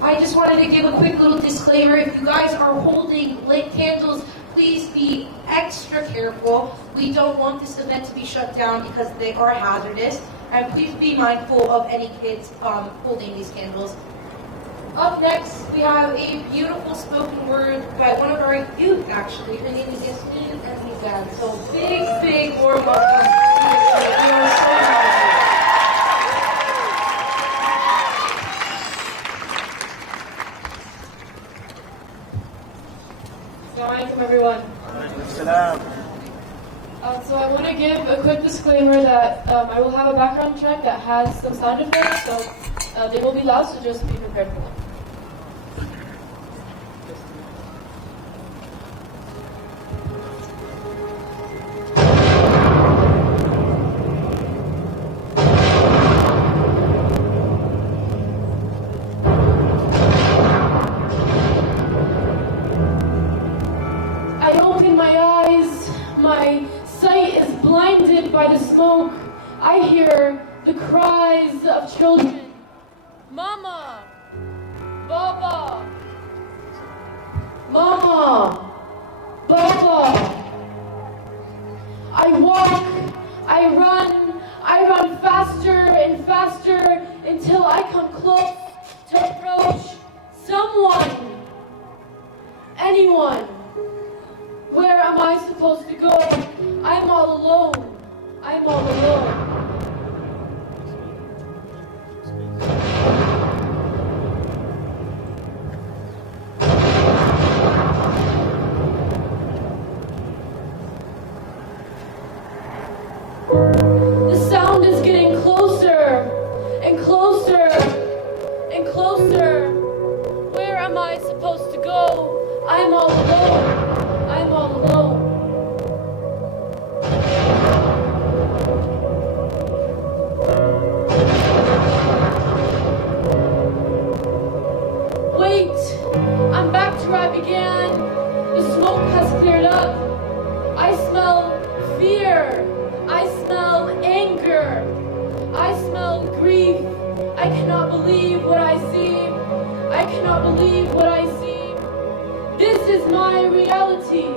I just wanted to give a quick little disclaimer. If you guys are holding lit candles, please be extra careful. We don't want this event to be shut down because they are hazardous. And please be mindful of any kids holding these candles. Up next, we have a beautiful spoken word by one of our youth, actually. Her name is Yasmin and Mizan. So big warm welcome to Yasmin. We are so happy. Assalamualaikum everyone. So I want to give a quick disclaimer that I will have a background check that has some sound effects, so they will be loud, so just be prepared for them. My sight is blinded by the smoke. I hear the cries of children. Mama! Baba! Mama! Baba! I walk, I run faster and faster until I come close to approach someone, anyone. Where am I supposed to go? I'm all alone. I'm all alone. The sound is getting closer and closer and closer. Where am I supposed to go? I'm all alone. I'm all alone. Wait, I'm back to where I began. The smoke has cleared up. I smell fear. I smell anger. I smell grief. I cannot believe what I see. I cannot believe what I see. This is my reality.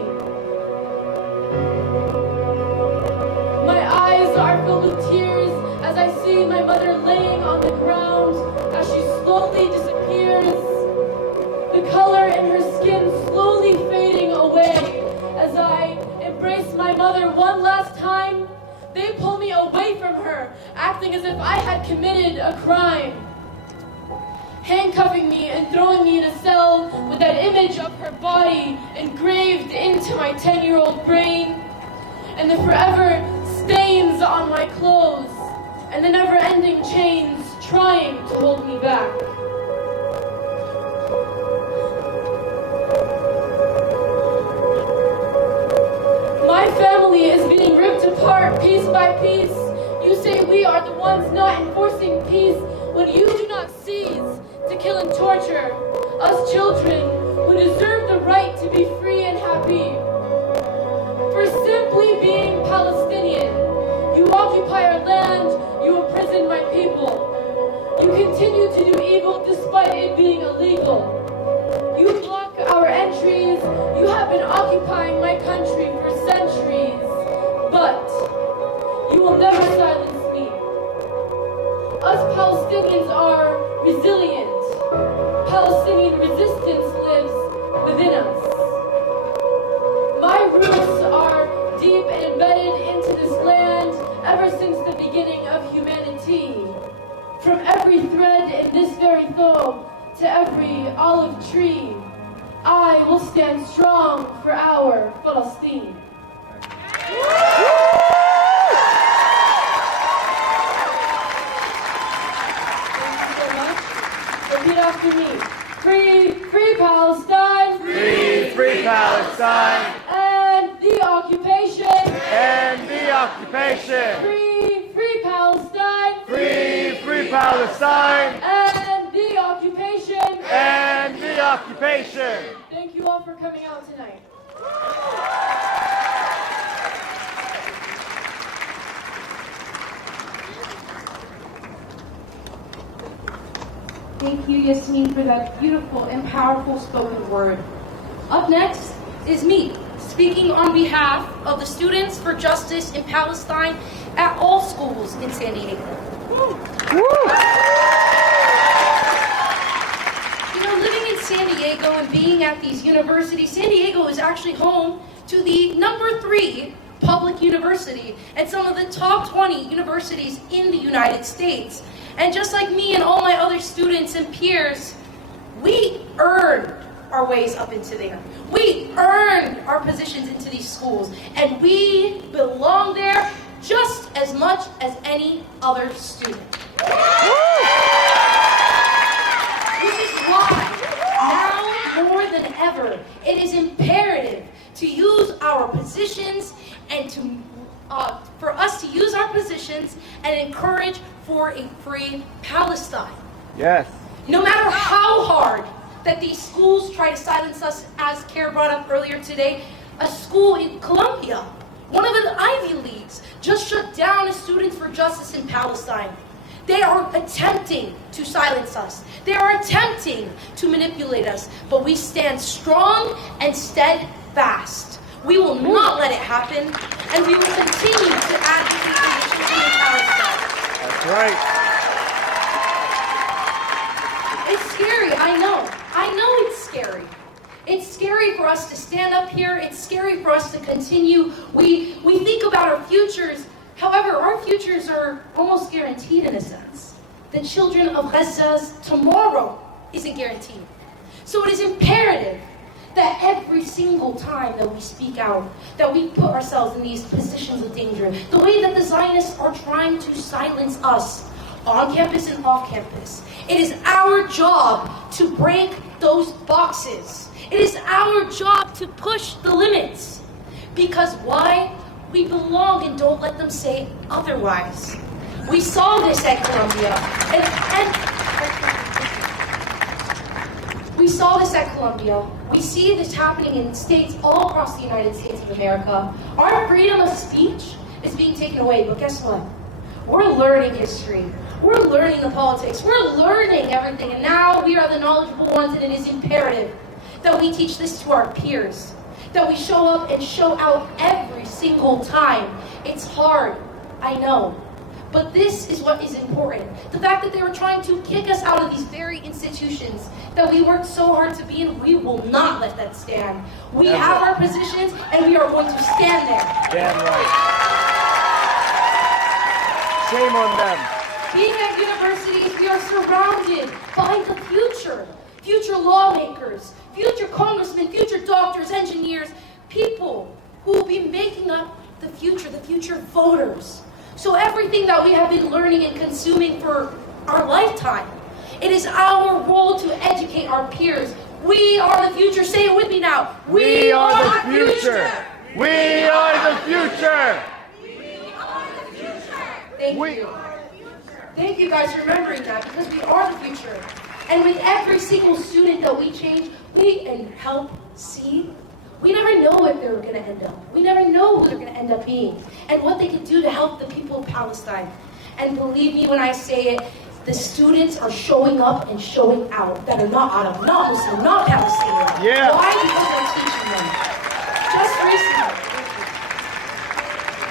My eyes are filled with tears as I see my mother laying on the ground as she slowly disappears. The color in her skin slowly fading away. As I embrace my mother one last time, they pull me away from her, acting as if I had committed a crime. Handcuffing me and throwing me in a cell with that image of her body engraved into my 10-year-old brain, and the forever stains on my clothes, and the never-ending chains trying to hold me back. My family is being ripped apart piece by piece. You say we are the ones not enforcing peace when you do not cease to kill and torture us children who deserve the right to be free and happy. For simply being Palestinian, you occupy our land, you imprison my people. You continue to do evil despite it being illegal. You block our entries, you have been occupying my country for centuries. But Palestinian resistance lives within us. My roots are deep and embedded into this land ever since the beginning of humanity. From every thread in this very thumb to every olive tree, I will stand strong for our Palestine. Repeat after me. Free, free Palestine. Free, free Palestine. And the occupation. And the occupation. Free, free Palestine. Free, free Palestine. And the occupation. And the occupation. Thank you all for coming out tonight. Thank you, Yasmin, for that beautiful and powerful spoken word. Up next is me, speaking on behalf of the Students for Justice in Palestine at all schools in San Diego. You know, living in San Diego and being at these universities, San Diego is actually home to the #3 public university and some of the top 20 universities in the United States. And just like me and all my other students and peers, we earned our ways up into there. We earned our positions into these schools, and we belong there just as much as any other student. Which is why, now more than ever, it is imperative to use our positions and for us to use our positions and encourage for a free Palestine. Yes. No matter how hard that these schools try to silence us, as Kara brought up earlier today, a school in Columbia, one of the Ivy Leagues, just shut down a Students for Justice in Palestine. They are attempting to silence us. They are attempting to manipulate us, but we stand strong and steadfast. We will not let it happen, and we will continue to advocate for the children in Palestine. That's right. It's scary, I know. I know it's scary. It's scary for us to stand up here. It's scary for us to continue. We think about our futures. However, our futures are almost guaranteed in a sense. The children of Gaza's tomorrow isn't guaranteed. So it is imperative that every single time that we speak out, that we put ourselves in these positions of danger, the way that the Zionists are trying to silence us on campus and off campus. It is our job to break those boxes. It is our job to push the limits. Because why? We belong, and don't let them say otherwise. We saw this at Columbia. We saw this at Columbia. We see this happening in states all across the United States of America. Our freedom of speech is being taken away, but guess what? We're learning history. We're learning the politics. We're learning everything, and now we are the knowledgeable ones, and it is imperative that we teach this to our peers, that we show up and show out every single time. It's hard, I know. But this is what is important. The fact that they were trying to kick us out of these very institutions that we worked so hard to be in, we will not let that stand. We have our positions, and we are going to stand there. Damn right. Shame on them. Being at universities, we are surrounded by the future. Future lawmakers, future congressmen, future doctors, engineers, people who will be making up the future voters. So everything that we have been learning and consuming for our lifetime, it is our role to educate our peers. We are the future. Say it with me now. We are the future. We are the future. Thank you. Thank you guys for remembering that, because we are the future. And with every single student that we change, and help see, we never know if they're going to end up. We never know who they're going to end up being and what they can do to help the people of Palestine. And believe me when I say it, the students are showing up and showing out that are not Arab, not Muslim, not Palestinian. Yeah. Why? Because we're teaching them.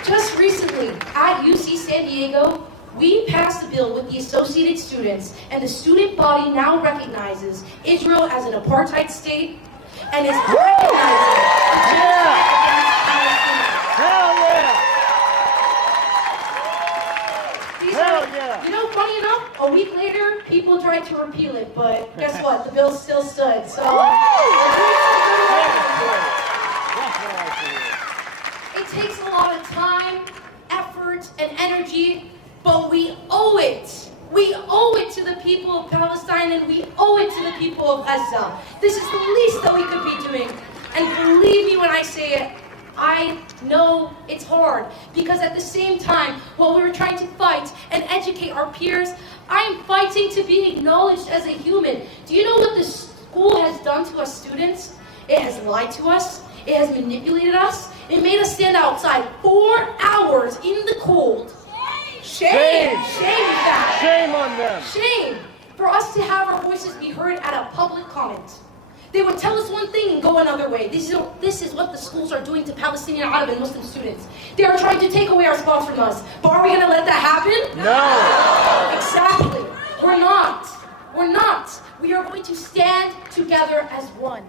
Just recently, at UC San Diego, We passed a bill with the Associated Students, and the student body now recognizes Israel as an apartheid state and is recognizing Hell yeah! Hell yeah! You know, funny enough, a week later, people tried to repeal it, but guess what? The bill still stood. So it takes a lot of time, effort, and energy, but we owe it. We owe it to the people of Palestine, and we owe it to the people of Gaza. This is the least that we could be doing. And believe me when I say it, I know it's hard, because at the same time, while we were trying to fight and educate our peers, I am fighting to be acknowledged as a human. Do you know what the school has done to us students? It has lied to us. It has manipulated us. It made us stand outside 4 hours in the cold. Shame! Shame that! Shame on them! Shame for us to have our voices be heard at a public comment. They would tell us one thing and go another way. This is what the schools are doing to Palestinian, Arab, and Muslim students. They are trying to take away our spots from us. But are we going to let that happen? No! Exactly. We're not. We're not. We are going to stand together as one.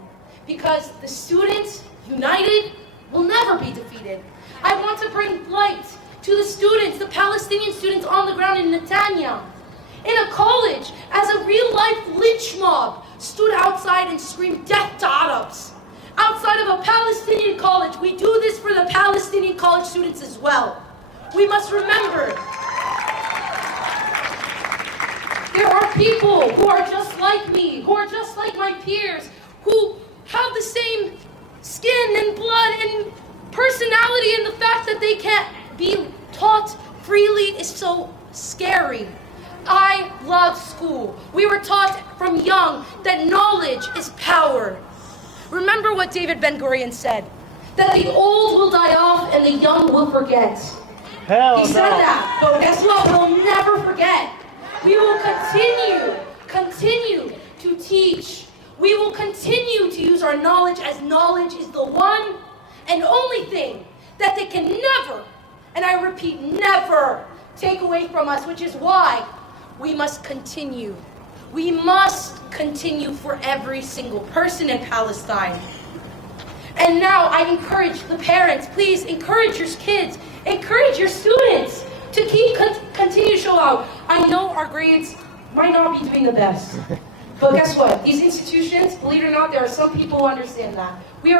Because the students, united, will never be defeated. I want to bring light to the students, the Palestinian students on the ground in Netanya. In a college, as a real-life lynch mob stood outside and screamed death to Arabs. Outside of a Palestinian college, we do this for the Palestinian college students as well. We must remember, there are people who are just like me, who are just like my peers, who have the same skin and blood and personality, and the fact that they can't be taught freely is so scary. I love school. We were taught from young that knowledge is power. Remember what David Ben-Gurion said, that the old will die off and the young will forget. He said that, but guess what? We'll never forget. We will continue to teach. We will continue to use our knowledge, as knowledge is the one and only thing that they can never, and I repeat, never take away from us, which is why we must continue. We must continue for every single person in Palestine. And now I encourage the parents, please encourage your kids, encourage your students to continue to show out. I know our grades might not be doing the best, but guess what? These institutions, believe it or not, there are some people who understand that. There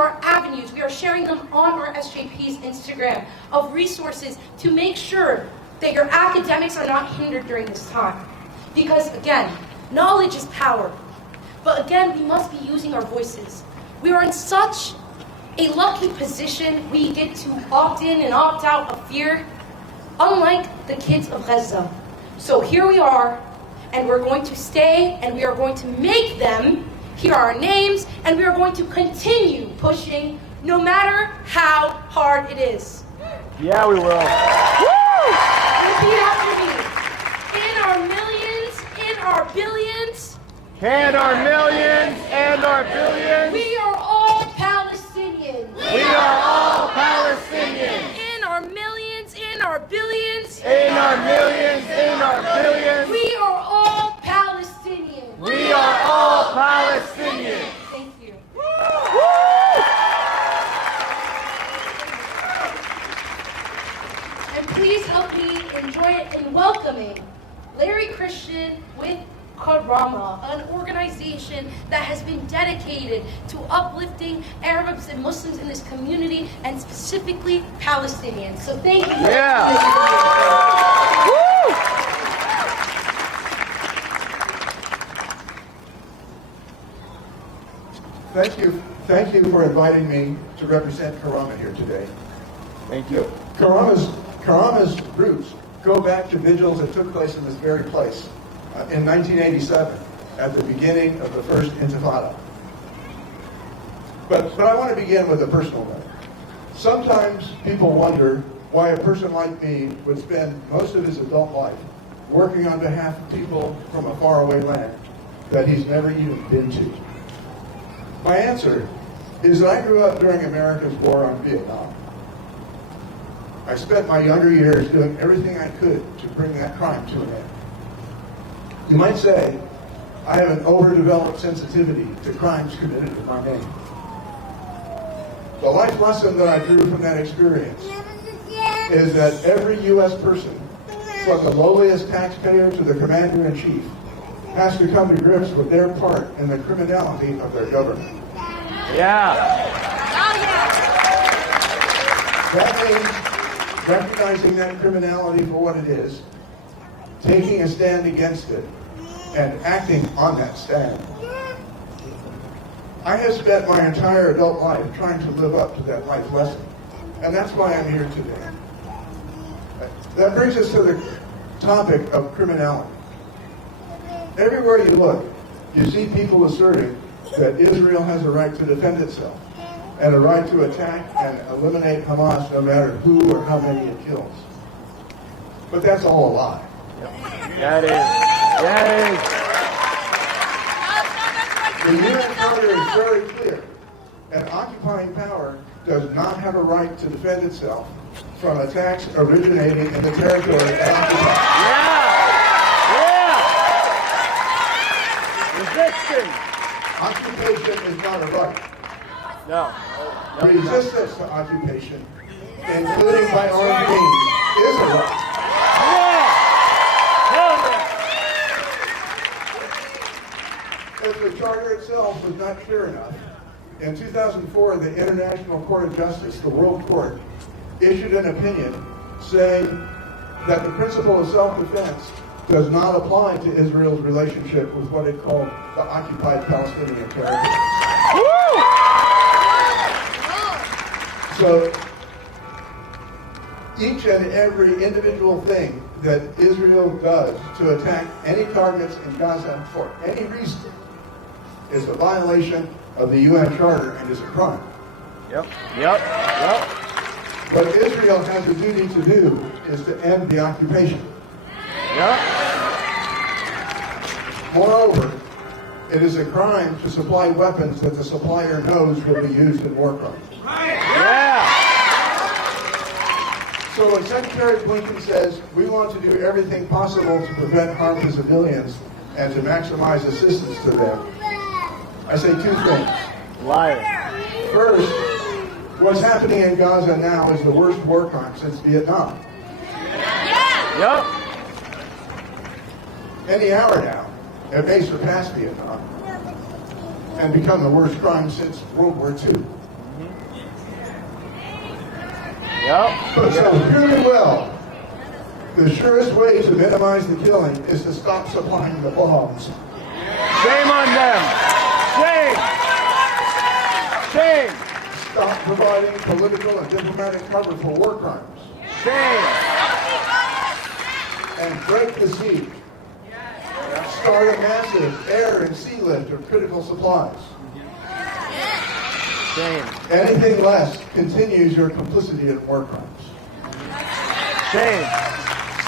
are avenues, we are sharing them on our SJP's Instagram of resources to make sure that your academics are not hindered during this time. Because again, knowledge is power. But again, we must be using our voices. We are in such a lucky position. We get to opt in and opt out of fear, unlike the kids of Gaza. So here we are, and we're going to stay, and we are going to make them hear our names, and we are going to continue pushing no matter how hard it is. Yeah, we will. Repeat after me. In our millions, in our billions, and our millions and our billions, we are all Palestinians. We are all Palestinians. In our millions, in our billions, in our millions, in our billions, we are all Palestinians. We are all Palestinians. Thank you. And please help me enjoy it in welcoming Larry Christian with Karama, an organization that has been dedicated to uplifting Arabs and Muslims in this community, and specifically Palestinians. So thank you. Yeah. Thank you for inviting me to represent Karama here today. Thank you. Karama's roots go back to vigils that took place in this very place in 1987, at the beginning of the first Intifada. But I want to begin with a personal note. Sometimes people wonder why a person like me would spend most of his adult life working on behalf of people from a faraway land that he's never even been to. My answer is that I grew up during America's war on Vietnam. I spent my younger years doing everything I could to bring that crime to an end. You might say I have an overdeveloped sensitivity to crimes committed in my name. The life lesson that I drew from that experience is that every U.S. person, from the lowliest taxpayer to the commander-in-chief, has to come to grips with their part in the criminality of their government. Yeah. That means recognizing that criminality for what it is, taking a stand against it, and acting on that stand. I have spent my entire adult life trying to live up to that life lesson, and that's why I'm here today. That brings us to the topic of criminality. Everywhere you look, you see people asserting that Israel has a right to defend itself and a right to attack and eliminate Hamas no matter who or how many it kills. But that's all a lie. That is. The UN Charter is very clear. An occupying power does not have a right to defend itself from attacks originating in the territory it occupies. Resistance. Occupation is not a right. No. Resistance to occupation, including by armed means, is a right. If the charter itself was not clear enough, in 2004, the International Court of Justice, the World Court, issued an opinion saying that the principle of self-defense does not apply to Israel's relationship with what it called the occupied Palestinian territory. So each and every individual thing that Israel does to attack any targets in Gaza for any reason is a violation of the UN Charter and is a crime. Yep. What Israel has a duty to do is to end the occupation. Moreover, it is a crime to supply weapons that the supplier knows will be used in war crimes. So when Secretary Blinken says we want to do everything possible to prevent harm to civilians and to maximize assistance to them, I say two things. Liar. First, what's happening in Gaza now is the worst war crime since Vietnam. Yep. Any hour now, it may surpass Vietnam and become the worst crime since World War II. But so hear me well. The surest way to minimize the killing is to stop supplying the bombs. Shame on them. Shame. Stop providing political and diplomatic cover for war crimes. Shame. And break the siege. Start a massive air and sea lift of critical supplies. Shame. Anything less continues your complicity in war crimes. Shame.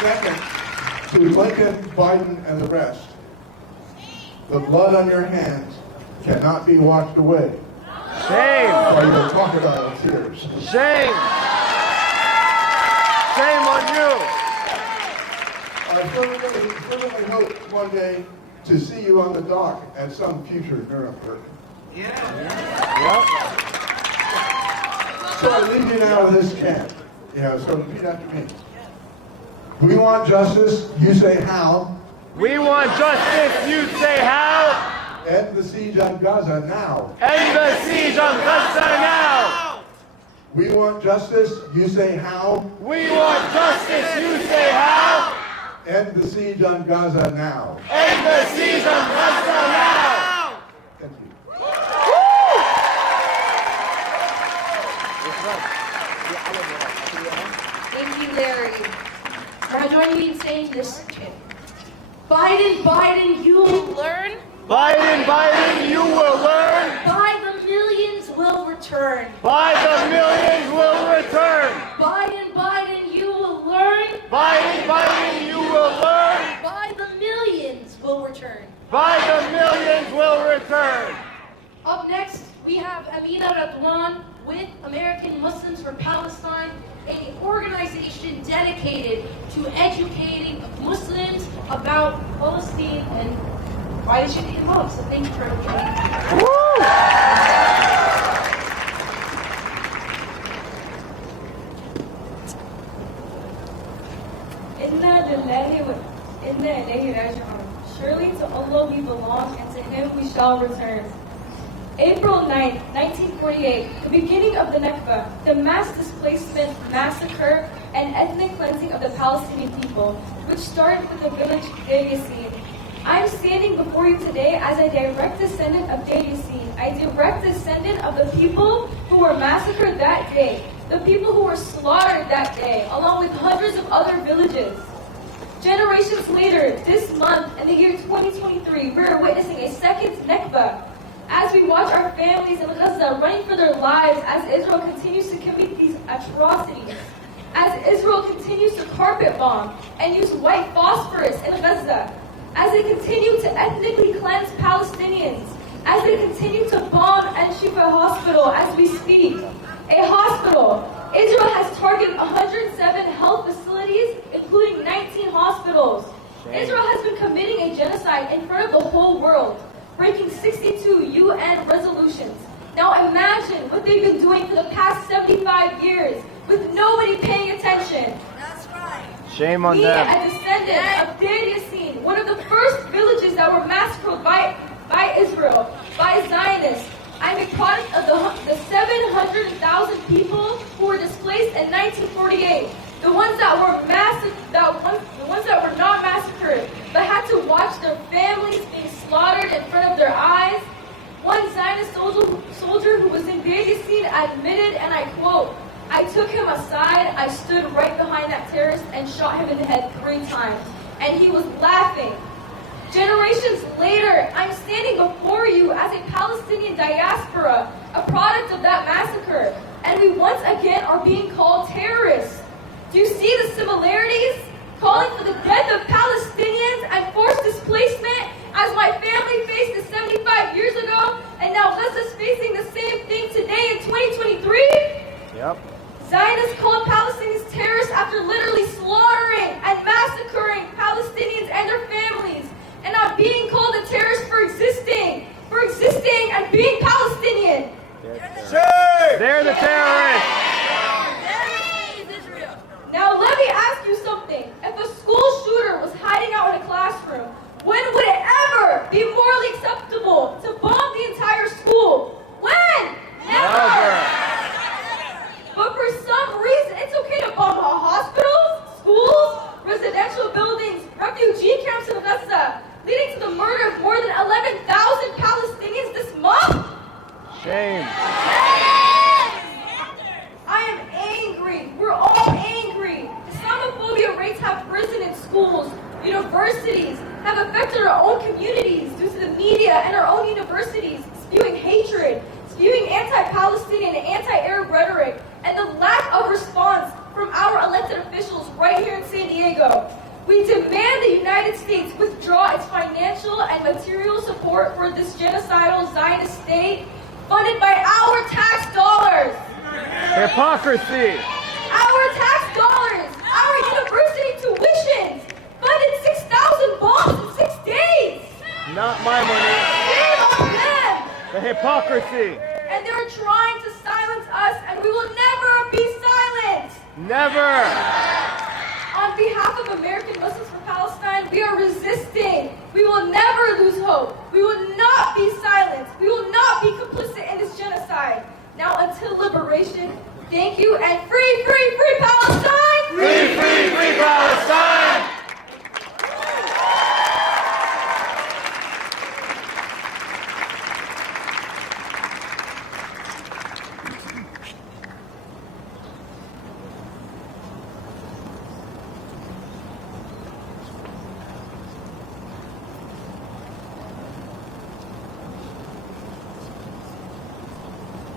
Second, to Lincoln, Biden, and the rest, the blood on your hands cannot be washed away. Shame. By your crocodile tears. Shame. Shame on you. I fervently hope one day to see you on the dock at some future Nuremberg. So I leave you now with this chant. So repeat after me. We want justice, you say how. We want justice, you say how. End the siege on Gaza now. End the siege on Gaza now. We want justice, you say how. We want justice, you say how. End the siege on Gaza now. End the siege on Gaza now. Thank you. Thank you, Larry. Now join me in saying this chant. Biden, Biden, you will learn. Biden, Biden, you will learn. By the millions will return. By the millions will return. Biden, Biden, you will learn. Biden, Biden, you will learn. By the millions will return. By the millions will return. Up next, we have Amina Radwan, with American Muslims for Palestine, an organization dedicated to educating Muslims about Palestine and why they should be involved. So thank you for joining. Surely to Allah we belong, and to Him we shall return. April 9th, 1948, the beginning of the Nakba, the mass displacement, massacre, and ethnic cleansing of the Palestinian people, which started with the village Deir Yassin. I am standing before you today as a direct descendant of Deir Yassin, a direct descendant of the people who were massacred that day, the people who were slaughtered that day, along with hundreds of other villages. Generations later, this month, in the year 2023, we are witnessing a second Nakba, as we watch our families in Gaza running for their lives as Israel continues to commit these atrocities, as Israel continues to carpet bomb and use white phosphorus in Gaza, as they continue to ethnically cleanse Palestinians, as they continue to bomb Al-Shifa Hospital as we speak. A hospital. Israel has targeted 107 health facilities, including 19 hospitals. Israel has been committing a genocide in front of the whole world, breaking 62 UN resolutions. Now imagine what they've been doing for the past 75 years with nobody paying attention. That's right. Shame on them. Me, a descendant of Deir Yassin, one of the first villages that were massacred by Israel, by Zionists. I'm a product of the 700,000 people who were displaced in 1948. The ones that were the ones that were not massacred, but had to watch their families being slaughtered in front of their eyes. One Zionist soldier who was in Deir Yassin admitted, and I quote, "I took him aside, I stood right behind that terrorist and shot him in the head 3 times. And he was laughing." Generations later, I'm standing before you as a Palestinian diaspora, a product of that massacre, and we once again are being called terrorists. Do you see the similarities? Calling for the death of Palestinians and forced displacement as my family faced it 75 years ago, and now Gaza's facing the same thing today in 2023? Yep. Zionists called Palestinians terrorists after literally slaughtering and massacring Palestinians and their families, and not being called a terrorist for existing and being Palestinian. They're the terrorists. Now let me ask you something. If a school shooter was hiding out in a classroom, when would it ever be morally acceptable to bomb the entire school? When? Never. But for some reason, it's okay to bomb hospitals, schools, residential buildings, refugee camps in Gaza, leading to the murder of more than 11,000 Palestinians this month? Shame. I am angry. We're all angry. Islamophobia rates have risen in schools, universities, have affected our own communities due to the media and our own universities spewing hatred, spewing anti-Palestinian and anti-Arab rhetoric, and the lack of response from our elected officials right here in San Diego. We demand the United States withdraw its financial and material support for this genocidal Zionist state funded by our tax dollars. Hypocrisy. Our tax dollars, our university tuitions funded 6,000 bombs in 6 days. Not my money. Shame on them. The hypocrisy. And they're trying to silence us, and we will never be silent. Never. On behalf of American Muslims for Palestine, we are resisting. We will never lose hope. We will not be silent. We will not be complicit in this genocide. Now, until liberation, thank you, and free, free, free Palestine! Free, free, free Palestine!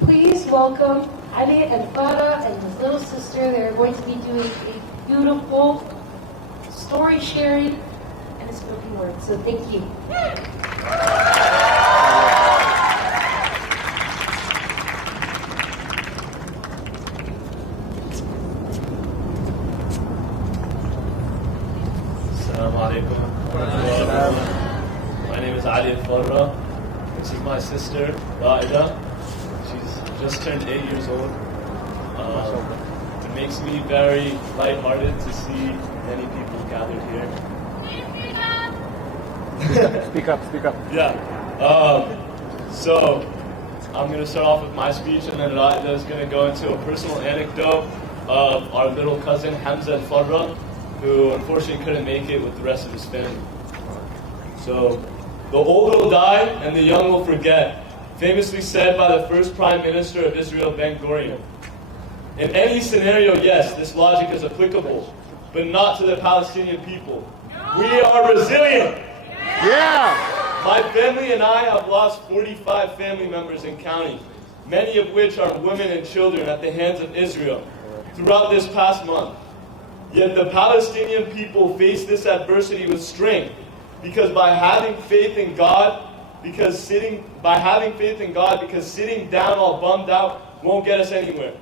Please welcome Ali and Farah and his little sister. They're going to be doing a beautiful story sharing and a spoken word. So thank you. to see my sister, Raida. She's just turned 8 years old. It makes me very lighthearted to see many people gathered here. Speak up, speak up. Yeah. So I'm going to start off with my speech, and then Raida is going to go into a personal anecdote of our little cousin Hamza al-Farra, who unfortunately couldn't make it with the rest of his family. So, the old will die and the young will forget, famously said by the first Prime Minister of Israel, Ben-Gurion. In any scenario, yes, this logic is applicable, but not to the Palestinian people. We are resilient. Yeah! My family and I have lost 45 family members and counting, many of which are women and children at the hands of Israel throughout this past month. Yet the Palestinian people face this adversity with strength, because by having faith in God, because sitting down all bummed out won't get us anywhere.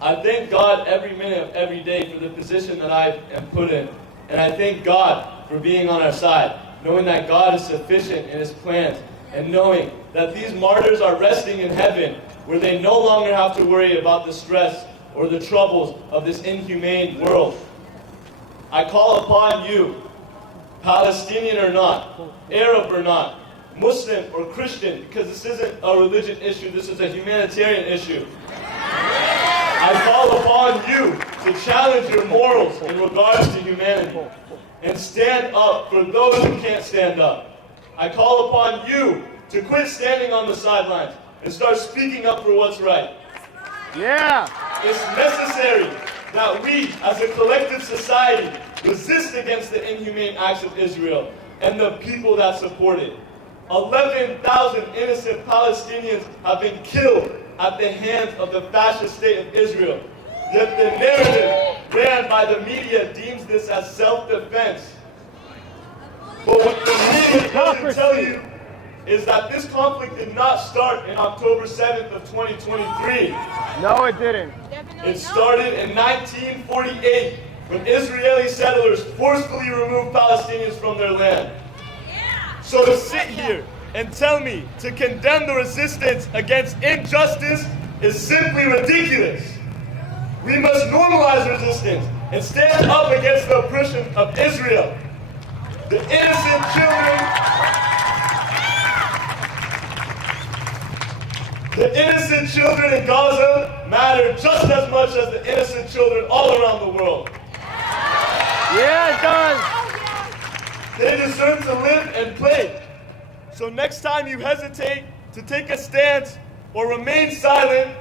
I thank God every minute of every day for the position that I am put in, and I thank God for being on our side, knowing that God is sufficient in His plans, and knowing that these martyrs are resting in heaven, where they no longer have to worry about the stress or the troubles of this inhumane world. I call upon you, Palestinian or not, Arab or not, Muslim or Christian, because this isn't a religion issue, this is a humanitarian issue. I call upon you to challenge your morals in regards to humanity and stand up for those who can't stand up. I call upon you to quit standing on the sidelines and start speaking up for what's right. Yeah! It's necessary that we, as a collective society, resist against the inhumane acts of Israel and the people that support it. 11,000 innocent Palestinians have been killed at the hands of the fascist state of Israel. Yet the narrative ran by the media deems this as self-defense. But what the media doesn't tell you is that this conflict did not start in October 7th of 2023. No, it didn't. It started in 1948 when Israeli settlers forcefully removed Palestinians from their land. So to sit here and tell me to condemn the resistance against injustice is simply ridiculous. We must normalize resistance and stand up against the oppression of Israel. The innocent children in Gaza matter just as much as the innocent children all around the world. Yeah, it does. They deserve to live and play. So next time you hesitate to take a stance or remain silent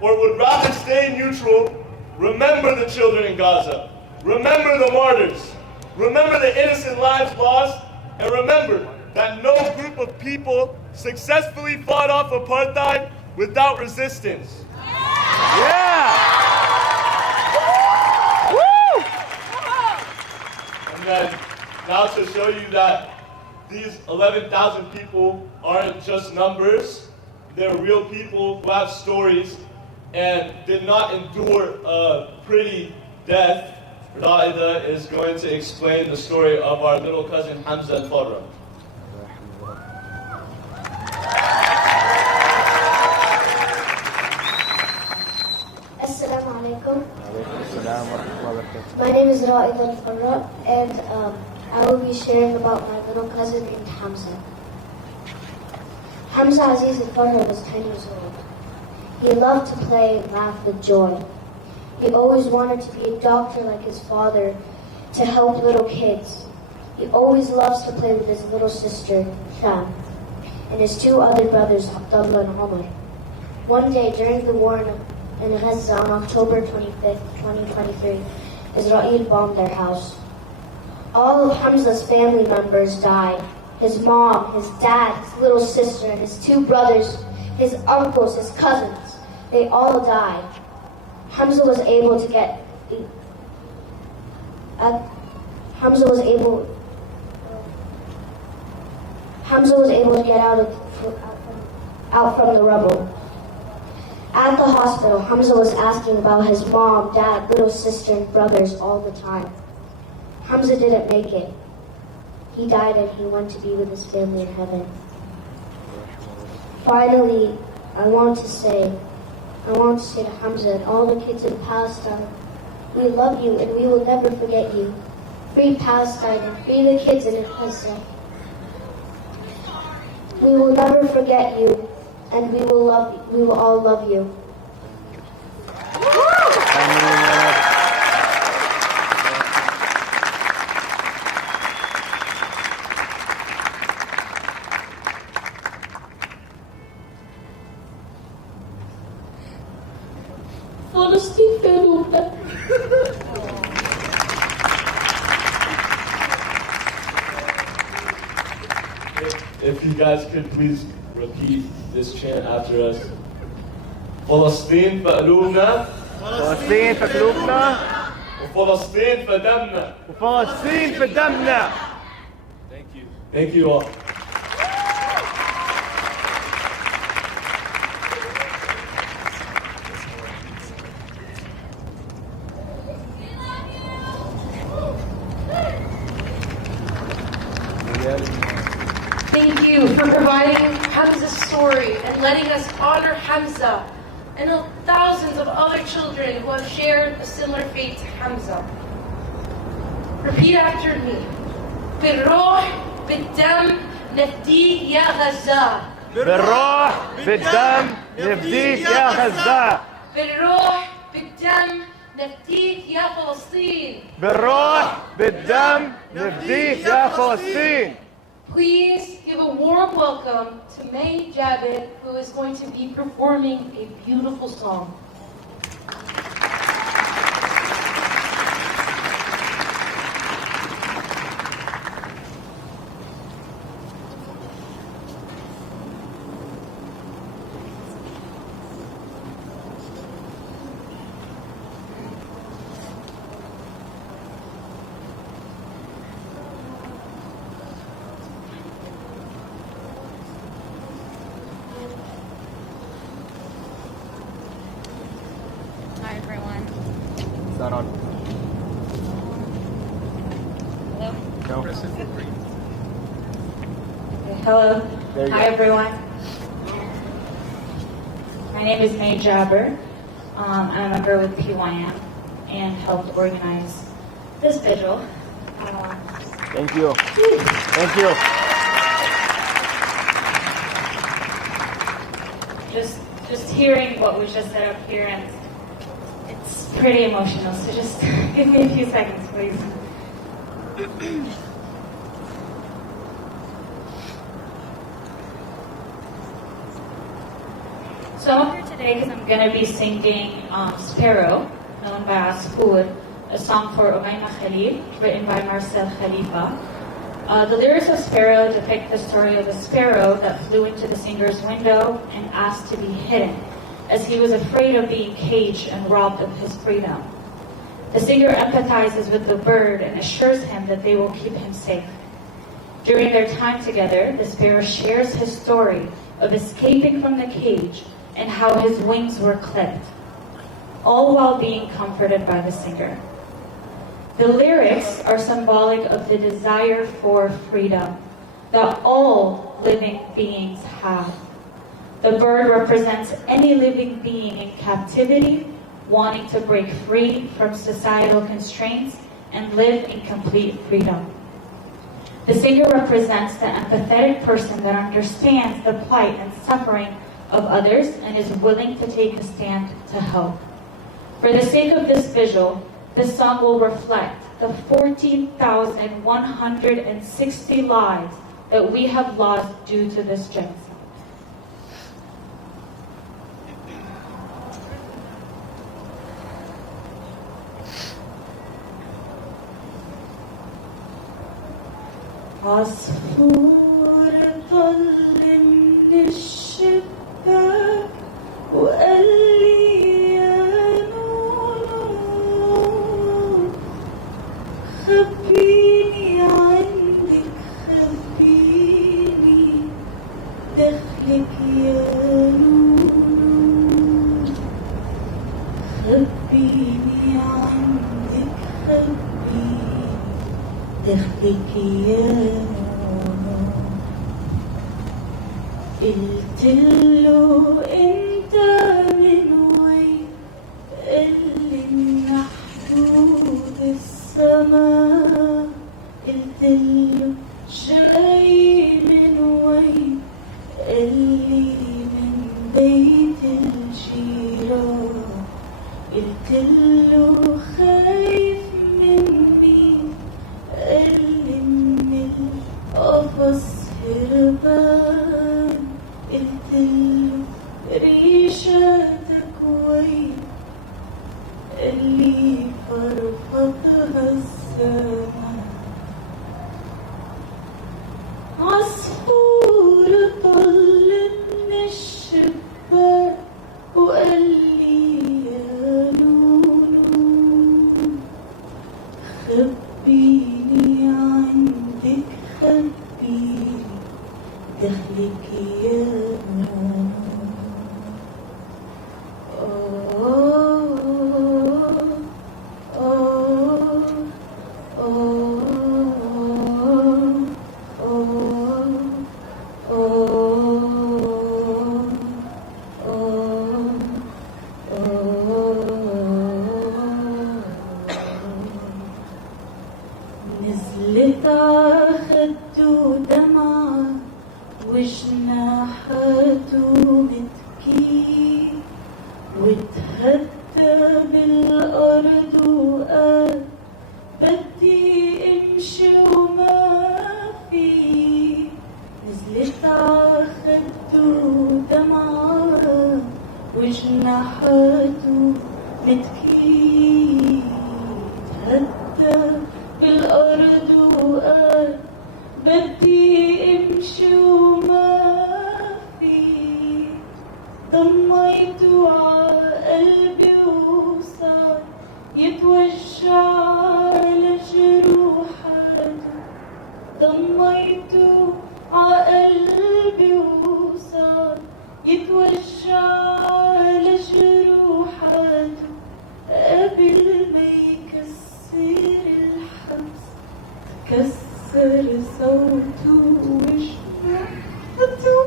or would rather stay neutral, remember the children in Gaza. Remember the martyrs. Remember the innocent lives lost. And remember that no group of people successfully fought off apartheid without resistance. Yeah! Woo! And then now to show you that these 11,000 people aren't just numbers, they're real people who have stories and did not endure a pretty death. Raida is going to explain the story of our little cousin Hamza al-Farra. Assalamu alaikum. My name is Raida al-Farra, and I will be sharing about my little cousin named Hamza. Hamza Aziz al-Farra was 10 years old. He loved to play and laugh with joy. He always wanted to be a doctor like his father, to help little kids. He always loves to play with his little sister, Sham, and his two other brothers, Abdullah and Omar. One day during the war in Gaza on October 25th, 2023, Israel bombed their house. All of Hamza's family members died. His mom, his dad, his little sister, and his two brothers, his uncles, his cousins, they all died. Hamza was able to get out from the rubble. At the hospital, Hamza was asking about his mom, dad, little sister, and brothers all the time. Hamza didn't make it. He died and he went to be with his family in heaven. Finally, I want to say to Hamza and all the kids in Palestine, we love you and we will never forget you. Free Palestine and free the kids in Gaza. We will never forget you, and we will all love you. If you guys could please repeat this chant after us. فلسطين في قلوبنا فلسطين في قلوبنا وفلسطين في دمنا وفلسطين في دمنا. Thank you. Thank you all. Thank you for providing Hamza's story and letting us honor Hamza and thousands of other children who have shared a similar fate to Hamza. Repeat after me. بالروح بالدم نفديك يا غزة. بالروح بالدم نفديك يا غزة. بالروح بالدم نفديك يا فلسطين. بالروح بالدم نفديك يا فلسطين. Please give a warm welcome to May Jabit, who is going to be performing a beautiful song. Hi everyone. Is that on? Hello? No. Hello. There you Hi go. everyone. My name is May Jabber. I'm a member with PYM and helped organize this vigil. Thank you. Thank you. Just hearing what was just said up here, and it's pretty emotional. So just give me a few seconds, please. So I'm here today because I'm going to be singing Sparrow, known by Asfour, a song for Umayma Khalil, written by Marcel Khalifa. The lyrics of Sparrow depict the story of a sparrow that flew into the singer's window and asked to be hidden, as he was afraid of being caged and robbed of his freedom. The singer empathizes with the bird and assures him that they will keep him safe. During their time together, the sparrow shares his story of escaping from the cage and how his wings were clipped, all while being comforted by the singer. The lyrics are symbolic of the desire for freedom that all living beings have. The bird represents any living being in captivity, wanting to break free from societal constraints and live in complete freedom. The singer represents the empathetic person that understands the plight and suffering of others and is willing to take a stand to help. For the sake of this vigil, this song will reflect the 14,160 lives that we have lost due to this genocide. عصفور طل من الشباك وقال لي يا نونو خبيني عندك خبيني دخلك يا نونو خبيني عندك خبيني دخلك يا نونو قلتله انت من وين؟ قالي من حدود السما. قلتله جاي من وين؟ قالي من بيت الجيران. قلتله خايف من مين؟ قالي من القفص هربان. قلتله ريشتك وين؟ قالي فرفتها السما. عصفور طل من الشباك وقال لي يا نونو خبيني عندك خبيني دخلك يا نونو. نزلت عخده دمعة وجناحاته بتكي واتهدى بالأرض وقال بدي امشي وما في. نزلت عخده دمعة وجناحاته بتكي اتهدى بالأرض وقال بدي امشي وما في. ضميته عقلبي وصار يتوجع على جروحاته. ضميته عقلبي وصار يتوجع على جروحاته. قبل ما يكسر الحبس كسر صوته وجناحته.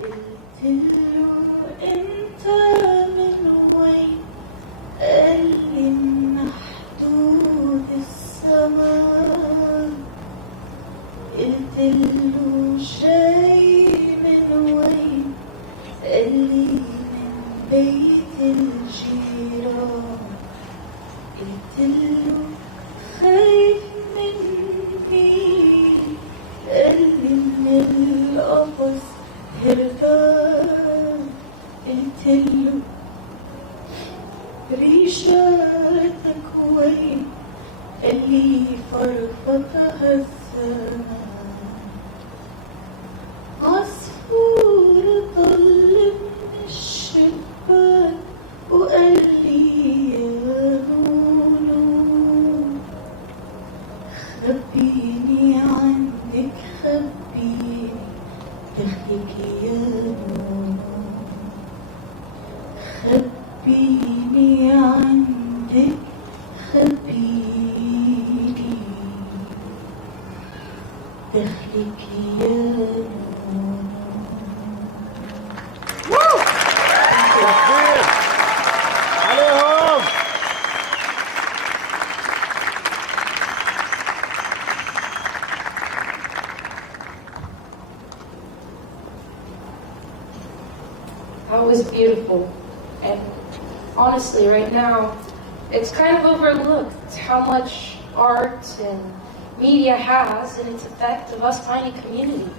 قلتله انت من وين؟ قالي من حدود السما. قلتله جاي من وين؟ قالي من بيت الجيران. قلتله خايف من مين؟ قالي من القفص هربان. قلتله ريشتك وين؟ قالي فرفتها السما. عصفور طل من الشباك وقال لي يا نونو خبيني عندك خبيني دخلك يا نونو. خبيني عندك خبيني دخلك يا نونو. تكبير عليهم. That was beautiful. And honestly, right now, it's kind of overlooked how much art and media has in its effect of us finding community.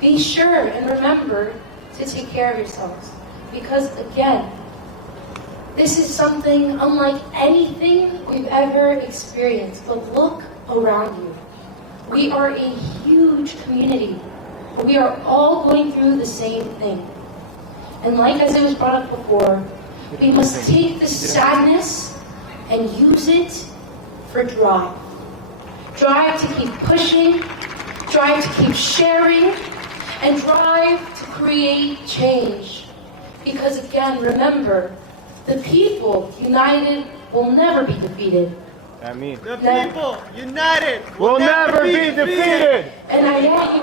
Be sure and remember to take care of yourselves. Because again, this is something unlike anything we've ever experienced. But look around you. We are a huge community. We are all going through the same thing. And like as it was brought up before, we must take this sadness and use it for drive. Drive to keep pushing, drive to keep sharing, and drive to create change. Because again, remember, the people united will never be defeated. I mean, The people united will never be defeated. And I want you...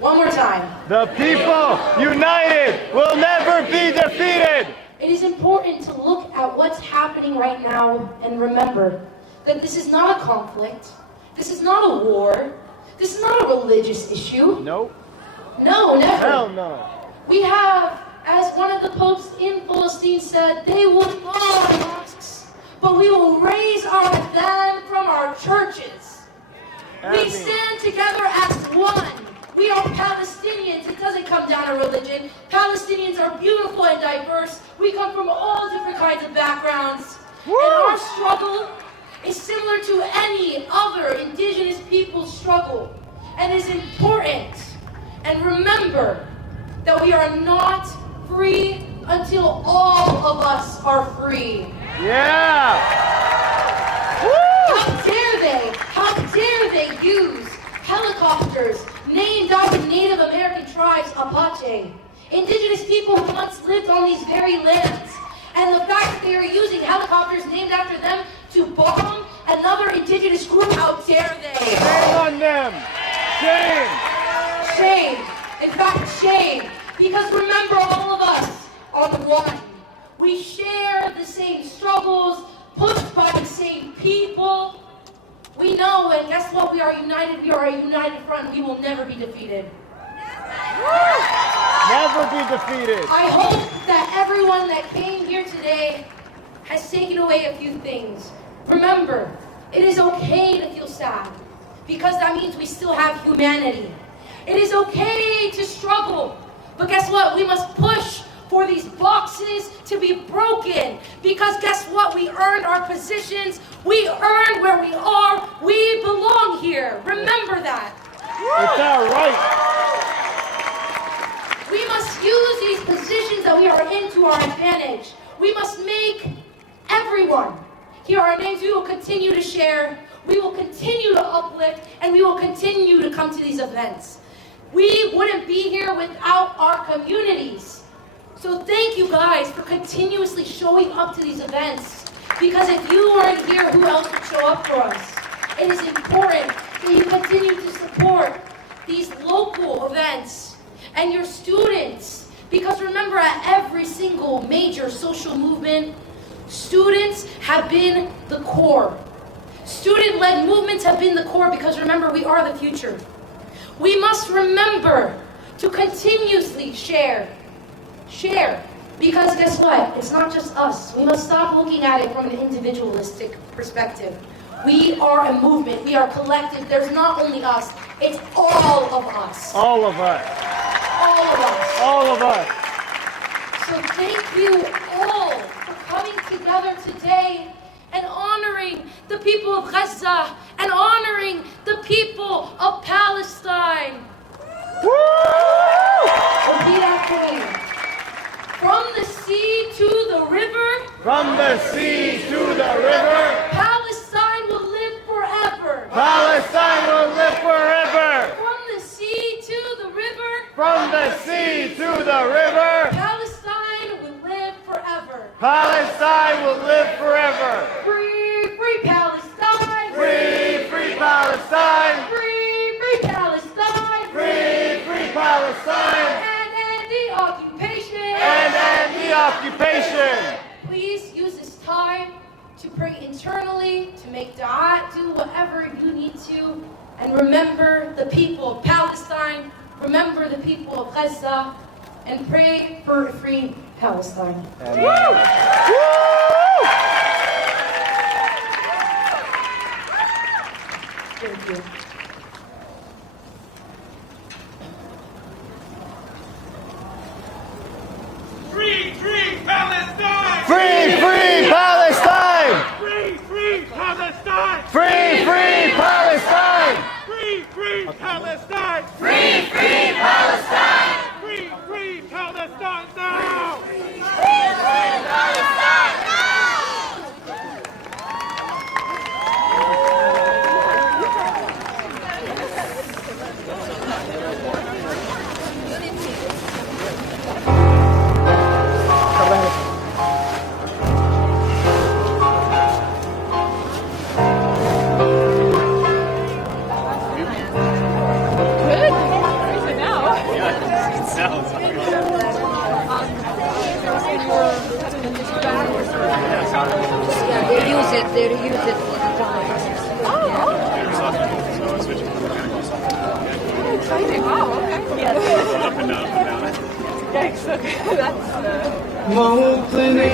One more time. The people united will never be defeated. It is important to look at what's happening right now and remember that this is not a conflict. This is not a war. This is not a religious issue. Nope. No, never. Hell no. We have, as one of the popes in Palestine said, they will burn our mosques, but we will raise our adhan from our churches. We stand together as one. We are Palestinians. It doesn't come down to religion. Palestinians are beautiful and diverse. We come from all different kinds of backgrounds. Woo! And our struggle is similar to any other indigenous people's struggle. And is important. And remember that we are not free until all of us are free. Yeah! How dare they use helicopters named after Native American tribes, Apache, indigenous people who once lived on these very lands. And the fact that they are using helicopters named after them to bomb another indigenous group, how dare they? Shame on them! Shame! Shame. In fact, shame. Because remember, all of us are the one. We share the same struggles, pushed by the same people. We know, and guess what? We are united. We are a united front. We will never be defeated. Never be defeated. I hope that everyone that came here today has taken away a few things. Remember, it is okay to feel sad, because that means we still have humanity. It is okay to struggle, but guess what? We must push for these boxes to be broken, because guess what? We earned our positions. We earned where we are. We belong here. Remember that. It's our right. We must use these positions that we are in to our advantage. We must make everyone hear our names. We will continue to share. We will continue to uplift, and we will continue to come to these events. We wouldn't be here without our communities. So thank you guys for continuously showing up to these events. Because if you weren't here, who else would show up for us? It is important that you continue to support these local events and your students. Because remember, at every single major social movement, students have been the core. Student-led movements have been the core, because remember, we are the future. We must remember to continuously share. Because guess what? It's not just us. We must stop looking at it from an individualistic perspective. We are a movement. We are collective. There's not only us. It's all of us. All of us. All of us. All of us. So thank you all for coming together today and honoring the people of Gaza and honoring the people of Palestine. Repeat after me. From the sea to the river. From the sea to the river. Palestine will live forever. Palestine will live forever. From the sea to the river. From the sea to the river. Palestine will live forever. Palestine will live forever. Free, free Palestine. Free, free Palestine. Free, free Palestine. Free, free Palestine. And end the occupation. And end the occupation. Please use this time to pray internally, to make dua, do whatever you need to. And remember the people of Palestine. Remember the people of Gaza. And pray for a free Palestine. Amen. Thank you. Free, free Palestine! Free, free Palestine! Free, free Palestine! Free, موطني